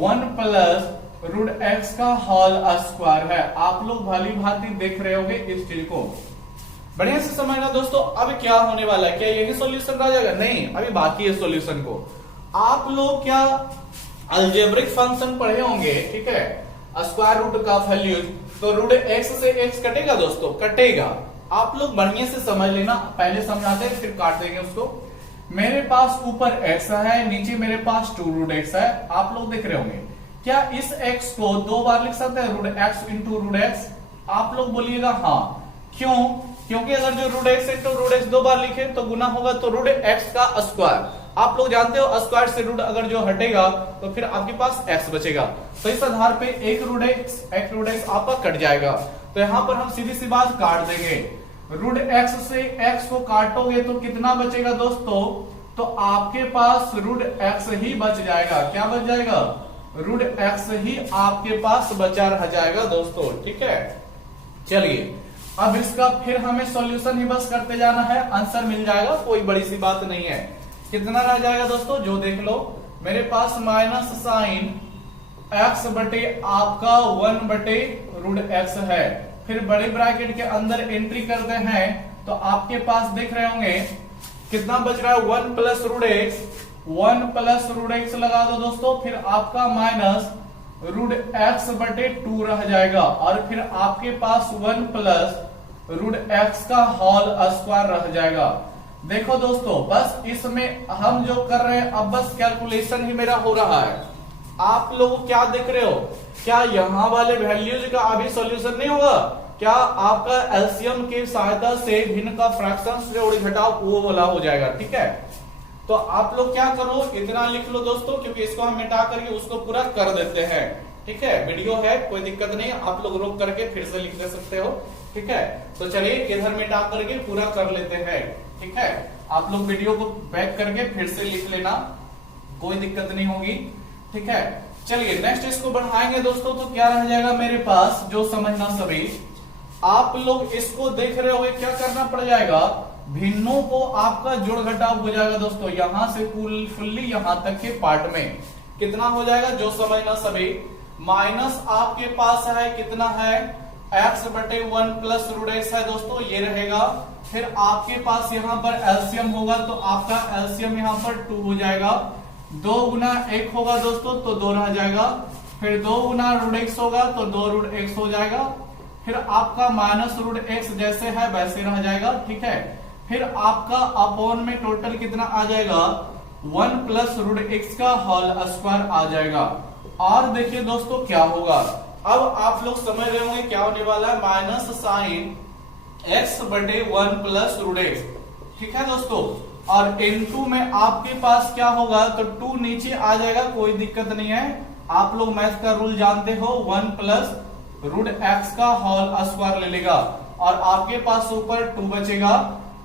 1 प्लस रूट x का होल स्क्वायर है। आप लोग भली भांति देख रहे होगे इस चीज को, बढ़िया से समझना दोस्तों। अब क्या होने वाला है, क्या यही सॉल्यूशन रह जाएगा, नहीं, अभी बाकी है सॉल्यूशन को। आप लोग क्या अलजेब्रिक फंक्शन पढ़े होंगे, ठीक है, स्क्वायर रूट का वैल्यू, तो रूट एक्स से एक्स कटेगा दोस्तों, कटेगा, आप लोग बढ़िया से समझ लेना, पहले समझाते हैं फिर काट देंगे उसको। मेरे पास ऊपर x है, नीचे मेरे पास 2 रूट एक्स है, आप लोग देख रहे होंगे, क्या इस x को 2 बार लिख सकते हैं root x into root x, आप लोग बोलिएगा हाँ, क्यों, क्योंकि अगर जो root x into root x 2 बार लिखे तो गुना होगा तो रूट एक्स का स्क्वायर, आप लोग जानते हो स्क्वायर से रूट अगर जो हटेगा तो फिर आपके पास x बचेगा, तो इस आधार पे एक रूट एक्स आपका कट जाएगा, तो यहां पर हम सीधी सी बात काट देंगे, रूट एक्स से x को काटोगे तो कितना बचेगा दोस्तों, तो आपके पास रूट एक्स ही बच जाएगा, क्या बच जाएगा रूट एक्स ही आपके पास बचा रह जाएगा दोस्तों, ठीक है। चलिए अब इसका फिर हमें सॉल्यूशन ही बस करते जाना है, आंसर मिल जाएगा, कोई बड़ी सी बात नहीं है। कितना रह जाएगा दोस्तों, जो देख लो, मेरे पास माइनस साइन एक्स बटे आपका 1 बटे रूट एक्स है, फिर बड़े ब्रैकेट के अंदर एंट्री करते हैं, तो आपके पास देख रहे होंगे कितना बच रहा है 1 plus root x, 1 plus root x लगा दो दोस्तों, फिर आपका माइनस रूट एक्स बटे 2 रह जाएगा, और फिर आपके पास 1 प्लस रूट एक्स का होल स्क्वायर रह जाएगा। देखो दोस्तों बस इसमें हम जो कर रहे हैं अब बस कैलकुलेशन ही मेरा हो रहा है, आप लोग क्या देख रहे हो, क्या यहाँ वाले वैल्यूज का अभी सॉल्यूशन नहीं होगा, क्या आपका एलसीएम की सहायता से भिन्न का फ्रैक्शन जोड़ घटाव वो वाला हो जाएगा, ठीक है। तो आप लोग क्या करो, इतना लिख लो दोस्तों, क्योंकि इसको हम मिटा करके उसको पूरा कर देते हैं, ठीक है, वीडियो है कोई दिक्कत नहीं, आप लोग रोक करके फिर से लिख दे सकते हो, ठीक है। तो चलिए इधर मिटा करके पूरा कर लेते हैं, ठीक है, आप लोग वीडियो को बैक करके फिर से लिख लेना, कोई दिक्कत नहीं होगी, ठीक है। चलिए नेक्स्ट इसको बढ़ाएंगे दोस्तों, तो क्या रह जाएगा मेरे पास, जो समझना सभी, आप लोग इसको देख रहे होगे क्या करना पड़ जाएगा, भिन्नों को आपका जोड़ घटाव हो जाएगा दोस्तों, यहां से फुल्ली यहां तक के पार्ट में कितना हो जाएगा, जो समझना सभी, माइनस आपके पास है कितना है x बटे 1 प्लस रूट एक्स है दोस्तों, ये रहेगा। फिर आपके पास यहां पर एलसीएम होगा तो आपका एलसीएम यहां पर 2 हो जाएगा, 2 गुना 1 होगा दोस्तों तो 2 रह जाएगा, फिर 2 गुना रूट एक्स होगा तो 2 रूट एक्स हो जाएगा, फिर आपका माइनस रूट एक्स जैसे है वैसे रह जाएगा, ठीक है। फिर आपका अपॉन में टोटल कितना आ जाएगा, 1 प्लस रूट एक्स का होल स्क्वायर आ जाएगा। और देखिए दोस्तों क्या होगा, अब आप लोग समझ रहे होंगे क्या होने वाला है, माइनस साइन x बटे 1 प्लस रूट एक्स, ठीक है दोस्तों। और इनटू में आपके पास क्या होगा, तो 2 नीचे आ जाएगा, कोई दिक्कत नहीं है, आप लोग मैथ का रूल जानते हो, 1 प्लस रूट एक्स का होल स्क्वायर ले लेगा और आपके पास ऊपर 2 बचेगा,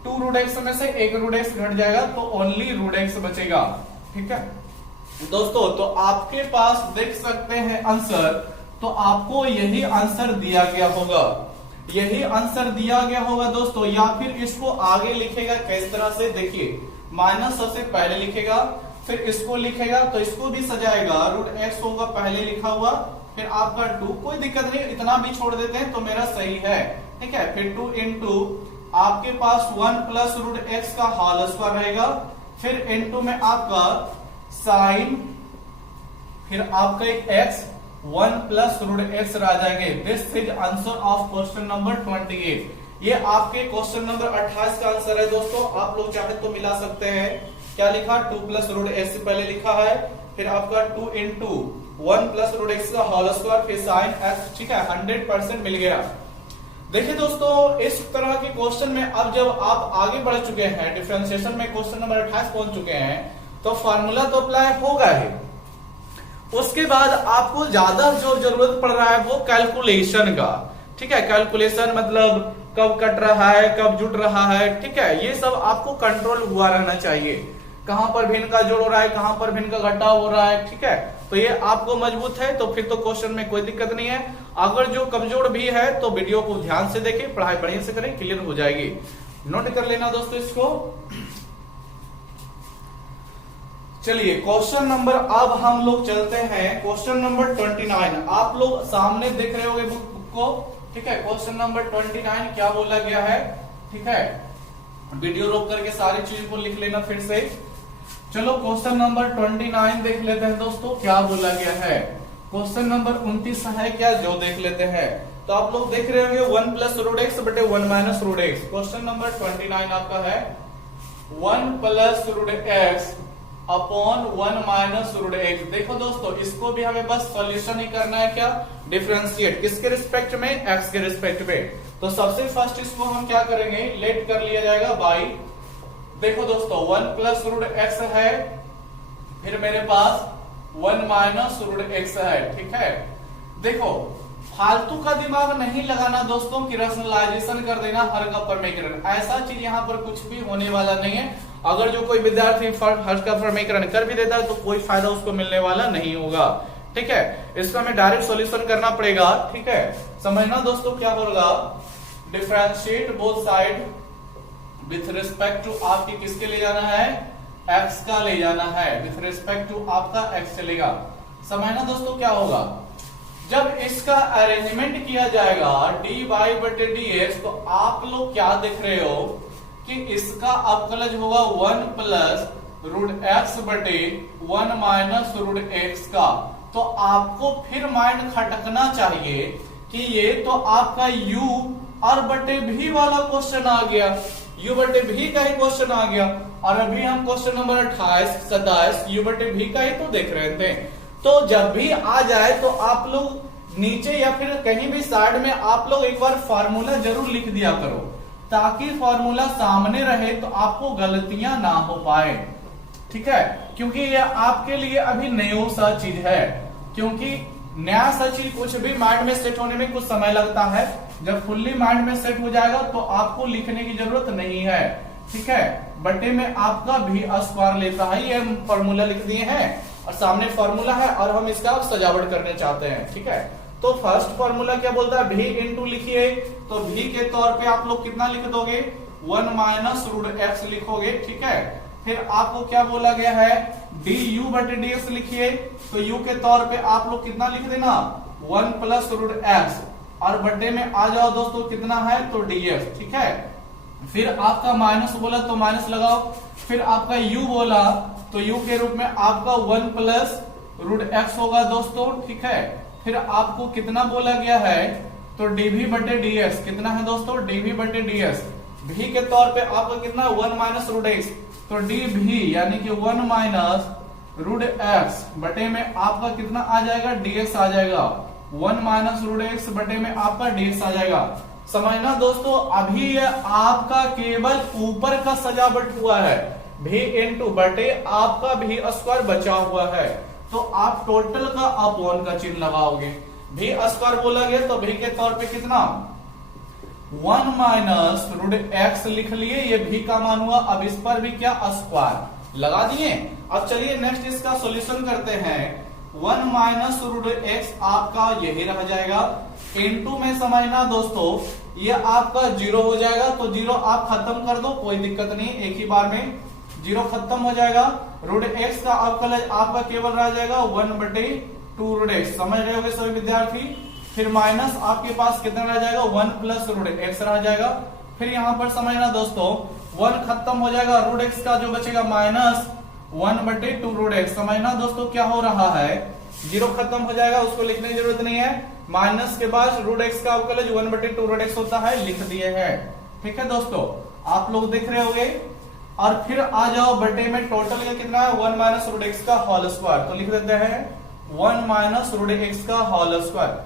2 रूट एक्स में से 1 रूट एक्स घट जाएगा तो ओनली रूट एक्स बचेगा, ठीक है दोस्तों। तो आपके पास देख सकते हैं आंसर, तो आपको यही आंसर दिया गया होगा, यही आंसर दिया गया होगा दोस्तों। या फिर इसको आगे लिखेगा किस तरह से, देखिए माइनस सबसे पहले लिखेगा, फिर इसको लिखेगा तो इसको भी सजाएगा, रूट एक्स होगा पहले लिखा हुआ, फिर आपका 2, कोई दिक्कत नहीं, इतना भी छोड़ देते हैं तो मेरा सही है, ठीक है। फिर 2 इंटू आपके पास 1 प्लस रूट एक्स का होल स्क्वायर रहेगा, फिर इंटू में आपका साइन, फिर आपका एक एक्स, 1 प्लस रूट एक्स रह जाएंगे। This is answer of question number 28। ये आपके क्वेश्चन नंबर 28 का आंसर है दोस्तों। आप लोग चाहे तो मिला सकते हैं, क्या लिखा, 2 प्लस रूट एक्स से पहले लिखा है, फिर आपका 2 इंटू 1 प्लस रूट एक्स का होल स्क्वायर, फिर साइन एक्स, ठीक है, 100% मिल गया। देखिए दोस्तों इस तरह के क्वेश्चन में अब जब आप आगे बढ़ चुके हैं, डिफरेंशिएशन में क्वेश्चन नंबर 28 पहुंच चुके हैं, तो फार्मूला तो अप्लाई होगा ही, उसके बाद आपको ज्यादा जो जरूरत पड़ रहा है वो कैलकुलेशन का, ठीक है। कैलकुलेशन मतलब कब कट रहा है, कब जुट रहा है, ठीक है, ये सब आपको कंट्रोल हुआ रहना चाहिए, कहां पर भिन्न का जोड़ हो रहा है, कहां पर भिन्न का घटाव हो रहा है, ठीक है। तो ये आपको मजबूत है तो फिर तो क्वेश्चन में कोई दिक्कत नहीं है। अगर जो कमजोर भी है तो वीडियो को ध्यान से देखें, पढ़ाई बढ़िया से करें, क्लियर हो जाएगी। नोट कर लेना दोस्तों इसको। चलिए क्वेश्चन नंबर, अब हम लोग चलते हैं क्वेश्चन नंबर 29। आप लोग सामने देख रहे होंगे बुक को, ठीक है। क्वेश्चन नंबर 29 क्या बोला गया है, ठीक है, वीडियो रोक करके सारी चीज को लिख लेना फिर से। चलो क्वेश्चन नंबर 29 देख लेते हैं दोस्तों, क्या बोला गया है। क्वेश्चन नंबर 29 है क्या, जो देख लेते हैं। तो आप लोग देख रहे होंगे 1 प्लस रूट एक्स बटे 1 minus root x. Question number 29 आपका है 1 plus root x upon 1 minus root x. देखो दोस्तों इसको भी हमें बस सॉल्यूशन ही करना है, क्या, डिफरेंशिएट, किसके रिस्पेक्ट में, एक्स के रिस्पेक्ट में। तो सबसे फर्स्ट इसको हम क्या करेंगे, लेट कर लिया जाएगा बाई, देखो दोस्तों 1 प्लस रूट एक्स है, फिर मेरे पास 1 माइनस रूट एक्स है, ठीक है। देखो फालतू का दिमाग नहीं लगाना दोस्तों कि रैशनलाइजेशन कर देना हर का प्रमेयकरण, ऐसा चीज यहाँ पर कुछ भी होने वाला नहीं है। अगर जो कोई विद्यार्थी हर का प्रमेयकरण कर भी देता है तो कोई फायदा उसको मिलने वाला नहीं होगा, ठीक है। इसका हमें डायरेक्ट सॉल्यूशन करना पड़ेगा, ठीक है। समझना दोस्तों क्या होगा, differentiate both side with respect to आपकी किसके ले जाना है, एक्स का ले जाना है, विथ रिस्पेक्ट टू आपका एक्स चलेगा। समझना दोस्तों क्या होगा, जब इसका अरेंजमेंट किया जाएगा डी वाई बटे डी एक्स, तो आप लोग क्या देख रहे हो कि इसका अवकलज होगा 1 प्लस रूट एक्स बटे 1 माइनस रूट एक्स का। तो आपको फिर माइंड खटकना चाहिए कि ये तो आपका u और बटे भी वाला क्वेश्चन आ गया, u बटे भी का ही क्वेश्चन आ गया, और अभी हम क्वेश्चन नंबर 28 27 u बटे भी का ही तो देख रहे थे। तो जब भी आ जाए तो आप लोग नीचे या फिर कहीं भी साइड में आप लोग एक बार फार्मूला जरूर लिख दिया करो, ताकि फार्मूला सामने रहे तो आपको गलतियां ना हो पाए, ठीक है। क्योंकि ये आपके लिए अभी नया सा चीज है, क्योंकि नया सा चीज कुछ भी माइंड में सेट होने में कुछ समय लगता है, जब फुल्ली माइंड में सेट हो जाएगा तो आपको लिखने की जरूरत नहीं है, ठीक है। बटे में आपका भी स्क्वायर लेता है, ये हम फॉर्मूला लिख दिए हैं और सामने फॉर्मूला है और हम इसका सजावट करने चाहते हैं, ठीक है। तो फर्स्ट फॉर्मूला क्या बोलता है, भी इंटू लिखिए, तो भी के तौर पे आप लोग कितना लिख दोगे, 1 माइनस रूट एक्स लिखोगे, ठीक है। फिर आपको क्या बोला गया है, डी यू बटे डी एक्स लिखिए, तो यू के तौर पे आप लोग कितना लिख देना 1 प्लस रूट एक्स, और बटे में आ जाओ दोस्तों कितना है तो डी एक्स, ठीक है। फिर आपका माइनस बोला तो माइनस लगाओ, फिर आपका u बोला तो u के रूप में आपका 1 प्लस रूट एक्स होगा दोस्तों, ठीक है। फिर आपको कितना बोला गया है तो dv बटे dx, कितना है दोस्तों dv बटे dx, v के तौर पे आपका कितना 1 माइनस रूट एक्स, तो dv यानी कि 1 माइनस रूट एक्स बटे में आपका कितना आ जाएगा dx आ जाएगा, 1 माइनस रूट एक्स बटे में आपका dx आ जाएगा। समझना दोस्तों, अभी आपका केवल ऊपर का सजावट हुआ है, भी इंटू बटे आपका भी स्क्वायर बचा हुआ है, तो आप टोटल का अपॉन का चिन्ह लगाओगे। भी स्क्वायर बोला गया तो भी के तौर पे कितना 1 माइनस रूट एक्स लिख लिए, ये भी का मान हुआ। अब इस पर भी क्या स्क्वायर लगा दिए। अब चलिए नेक्स्ट इसका सॉल्यूशन करते हैं। 1 माइनस रूट एक्स आपका यही रह जाएगा, इनटू में समझना दोस्तों ये आपका 0 हो जाएगा, तो 0 आप खत्म कर दो, कोई दिक्कत नहीं, एक ही बार में 0 खत्म हो जाएगा। रूट एक्स का आपका केवल रह जाएगा 1 बटे 2 रूट एक्स, समझ रहे होगे सभी विद्यार्थी। फिर माइनस आपके पास कितना रह जाएगा 1 प्लस रूट एक्स रह जाएगा। फिर यहां पर समझना दोस्तों 1 खत्म हो जाएगा, रूट एक्स का जो बचेगा माइनस 1 बटे 2 रूट एक्स। समझना दोस्तों क्या हो रहा है, 0 खत्म हो जाएगा, उसको लिखने की जरूरत नहीं है। माइनस के बाद रूट एक्स का अवकलज 1 बटे 2 रूट एक्स होता है, लिख दिए हैं, ठीक है दोस्तों, आप लोग देख रहे होगे। और फिर आ जाओ बटे में, टोटल का कितना है 1 माइनस रूट एक्स का होल स्क्वायर, तो लिख देते हैं 1 माइनस रूट एक्स का होल स्क्वायर।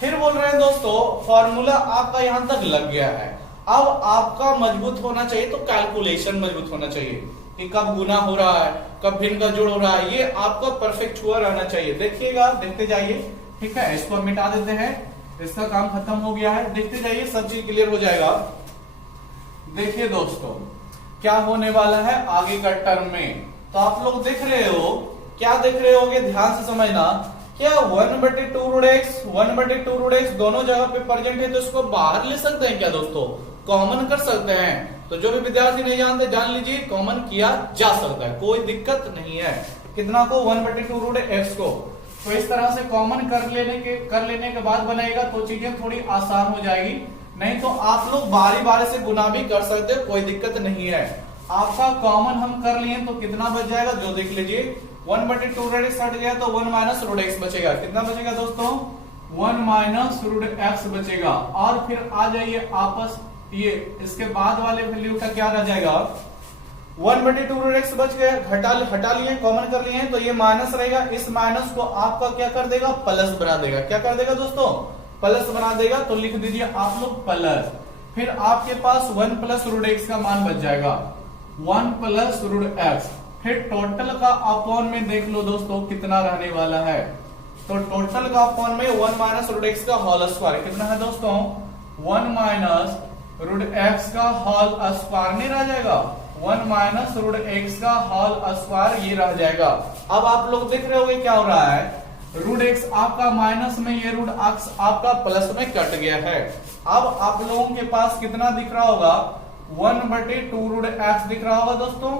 फिर बोल रहे हैं दोस्तों फॉर्मूला आपका यहां तक लग गया है, अब आपका मजबूत होना चाहिए, तो कैलकुलेशन मजबूत होना चाहिए कि कब गुना हो रहा है, कब भिन्न का जोड़ हो रहा है, ये आपका परफेक्ट हुआ रहना चाहिए। देखिएगा, देखते जाइए, ठीक है। इसको मिटा देते हैं, इसका काम खत्म हो गया है, देखते जाइए, सब चीज क्लियर हो जाएगा। देखिए दोस्तों क्या होने वाला है आगे का टर्म में, तो आप लोग देख रहे हो, क्या देख रहे होगे, ध्यान से समझना। क्या 1 बटे 2 रूट एक्स 1 बटे 2 रूट एक्स दोनों जगह पे प्रेजेंट है, तो इसको बाहर ले सकते हैं क्या दोस्तों, कॉमन कर सकते हैं। तो जो भी विद्यार्थी नहीं जानते जान लीजिए, कॉमन किया जा सकता है, कोई दिक्कत नहीं है। कितना को 1 बटे 2 रूट एक्स को, तो इस तरह से कॉमन कर लेने के बाद बनेगा, तो चीजें थोड़ी आसान हो जाएगी। नहीं तो आप लोग बारी बारी से गुना भी कर सकते हो, कोई दिक्कत नहीं है। आपका कॉमन हम कर लिए तो कितना बच जाएगा, जो देख लीजिए 1 बटे 2 रूट एक्स हट गया, तो 1 माइनस रूट एक्स बचेगा। कितना बचेगा दोस्तों 1 माइनस रूट एक्स बचेगा। और फिर आ जाइए आपस, ये इसके बाद वाले वैल्यू का क्या रह जाएगा 1 बटे 2 रूट एक्स बच गया, हटा लिए, कॉमन कर लिए, तो ये माइनस रहेगा। इस माइनस को आपका क्या कर देगा प्लस बना देगा, क्या कर देगा दोस्तों प्लस बना देगा, तो लिख दीजिए आप लोग प्लस। फिर आपके पास 1 प्लस रूट एक्स का मान बच जाएगा 1 प्लस रूट एक्स। फिर टोटल का अपॉन में देख लो दोस्तों कितना रहने वाला है, तो टोटल का अपॉन में 1 माइनस रूट एक्स का होल स्क्वायर कितना है दोस्तों 1 माइनस रूट एक्स का होल स्क्वायर नहीं रह जाएगा, 1 माइनस रूट एक्स का होल स्क्वायर ये रह जाएगा। अब आप लोग देख रहे होगे क्या हो रहा है, रूट एक्स आपका माइनस में, ये रूट एक्स आपका प्लस में कट गया है। अब आप लोगों के पास कितना दिख रहा होगा 1 बटे 2 रूट एक्स दिख रहा होगा दोस्तों,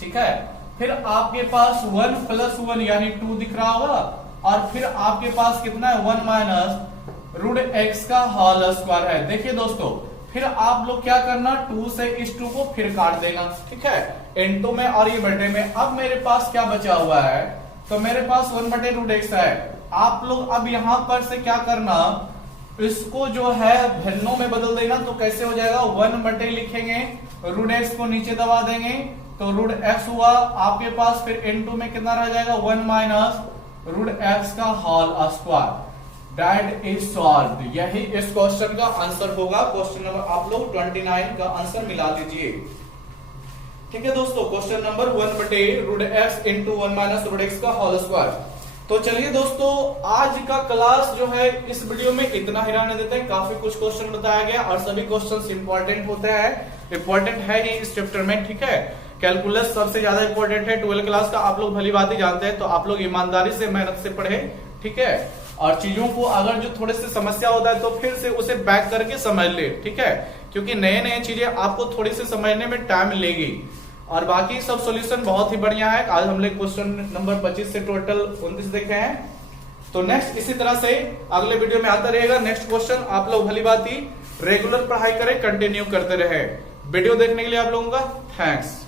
ठीक है। फिर आपके पास 1 प्लस 1 यानी 2 दिख रहा होगा, और फिर आपके पास कितना है 1 माइनस रूट एक्स का होल स्क्वायर है। देखिए दोस्तों फिर आप लोग क्या करना, 2 से इस 2 को फिर काट देगा, ठीक है, इनटू में और ये बटे में। अब मेरे पास क्या बचा हुआ है, तो मेरे पास 1 बटे रूट एक्स है। आप लोग अब यहां पर से क्या करना, इसको जो है भिन्नों में बदल देना, तो कैसे हो जाएगा 1 बटे लिखेंगे, रूट एक्स को नीचे दबा देंगे, तो रूट एक्स हुआ आपके पास। फिर इनटू में कितना रह जाएगा 1 माइनस रूट एक्स का whole square. That is solve. यही इस क्वेश्चन का आंसर होगा। क्वेश्चन नंबर आप लोग 29 का आंसर मिला दीजिए, ठीक है दोस्तों। क्वेश्चन नंबर 1 बटे root x into 1 minus root x का होल स्क्वायर। तो चलिए दोस्तों आज का क्लास जो है इस वीडियो में इतना ही रहने देते हैं। काफी कुछ क्वेश्चन बताया गया और सभी क्वेश्चन इंपॉर्टेंट होते हैं, इंपॉर्टेंट है ही इस चैप्टर में, ठीक है। कैलकुलस सबसे ज्यादा इंपॉर्टेंट है 12 क्लास का, आप लोग भली बात ही जानते हैं। तो आप लोग ईमानदारी से मेहनत से पढ़े, ठीक है। और चीजों को अगर जो थोड़े से समस्या होता है तो फिर से उसे बैक करके समझ ले, ठीक है। क्योंकि नए नए चीजें आपको थोड़ी सी समझने में टाइम लेगी। और बाकी सब सॉल्यूशन बहुत ही बढ़िया है। आज हम लोग क्वेश्चन नंबर 25 से टोटल 29 देखे हैं। तो नेक्स्ट इसी तरह से अगले वीडियो में आता रहेगा नेक्स्ट क्वेश्चन। आप लोग भली बात ही रेगुलर पढ़ाई करें, कंटिन्यू करते रहे। वीडियो देखने के लिए आप लोगों का थैंक्स।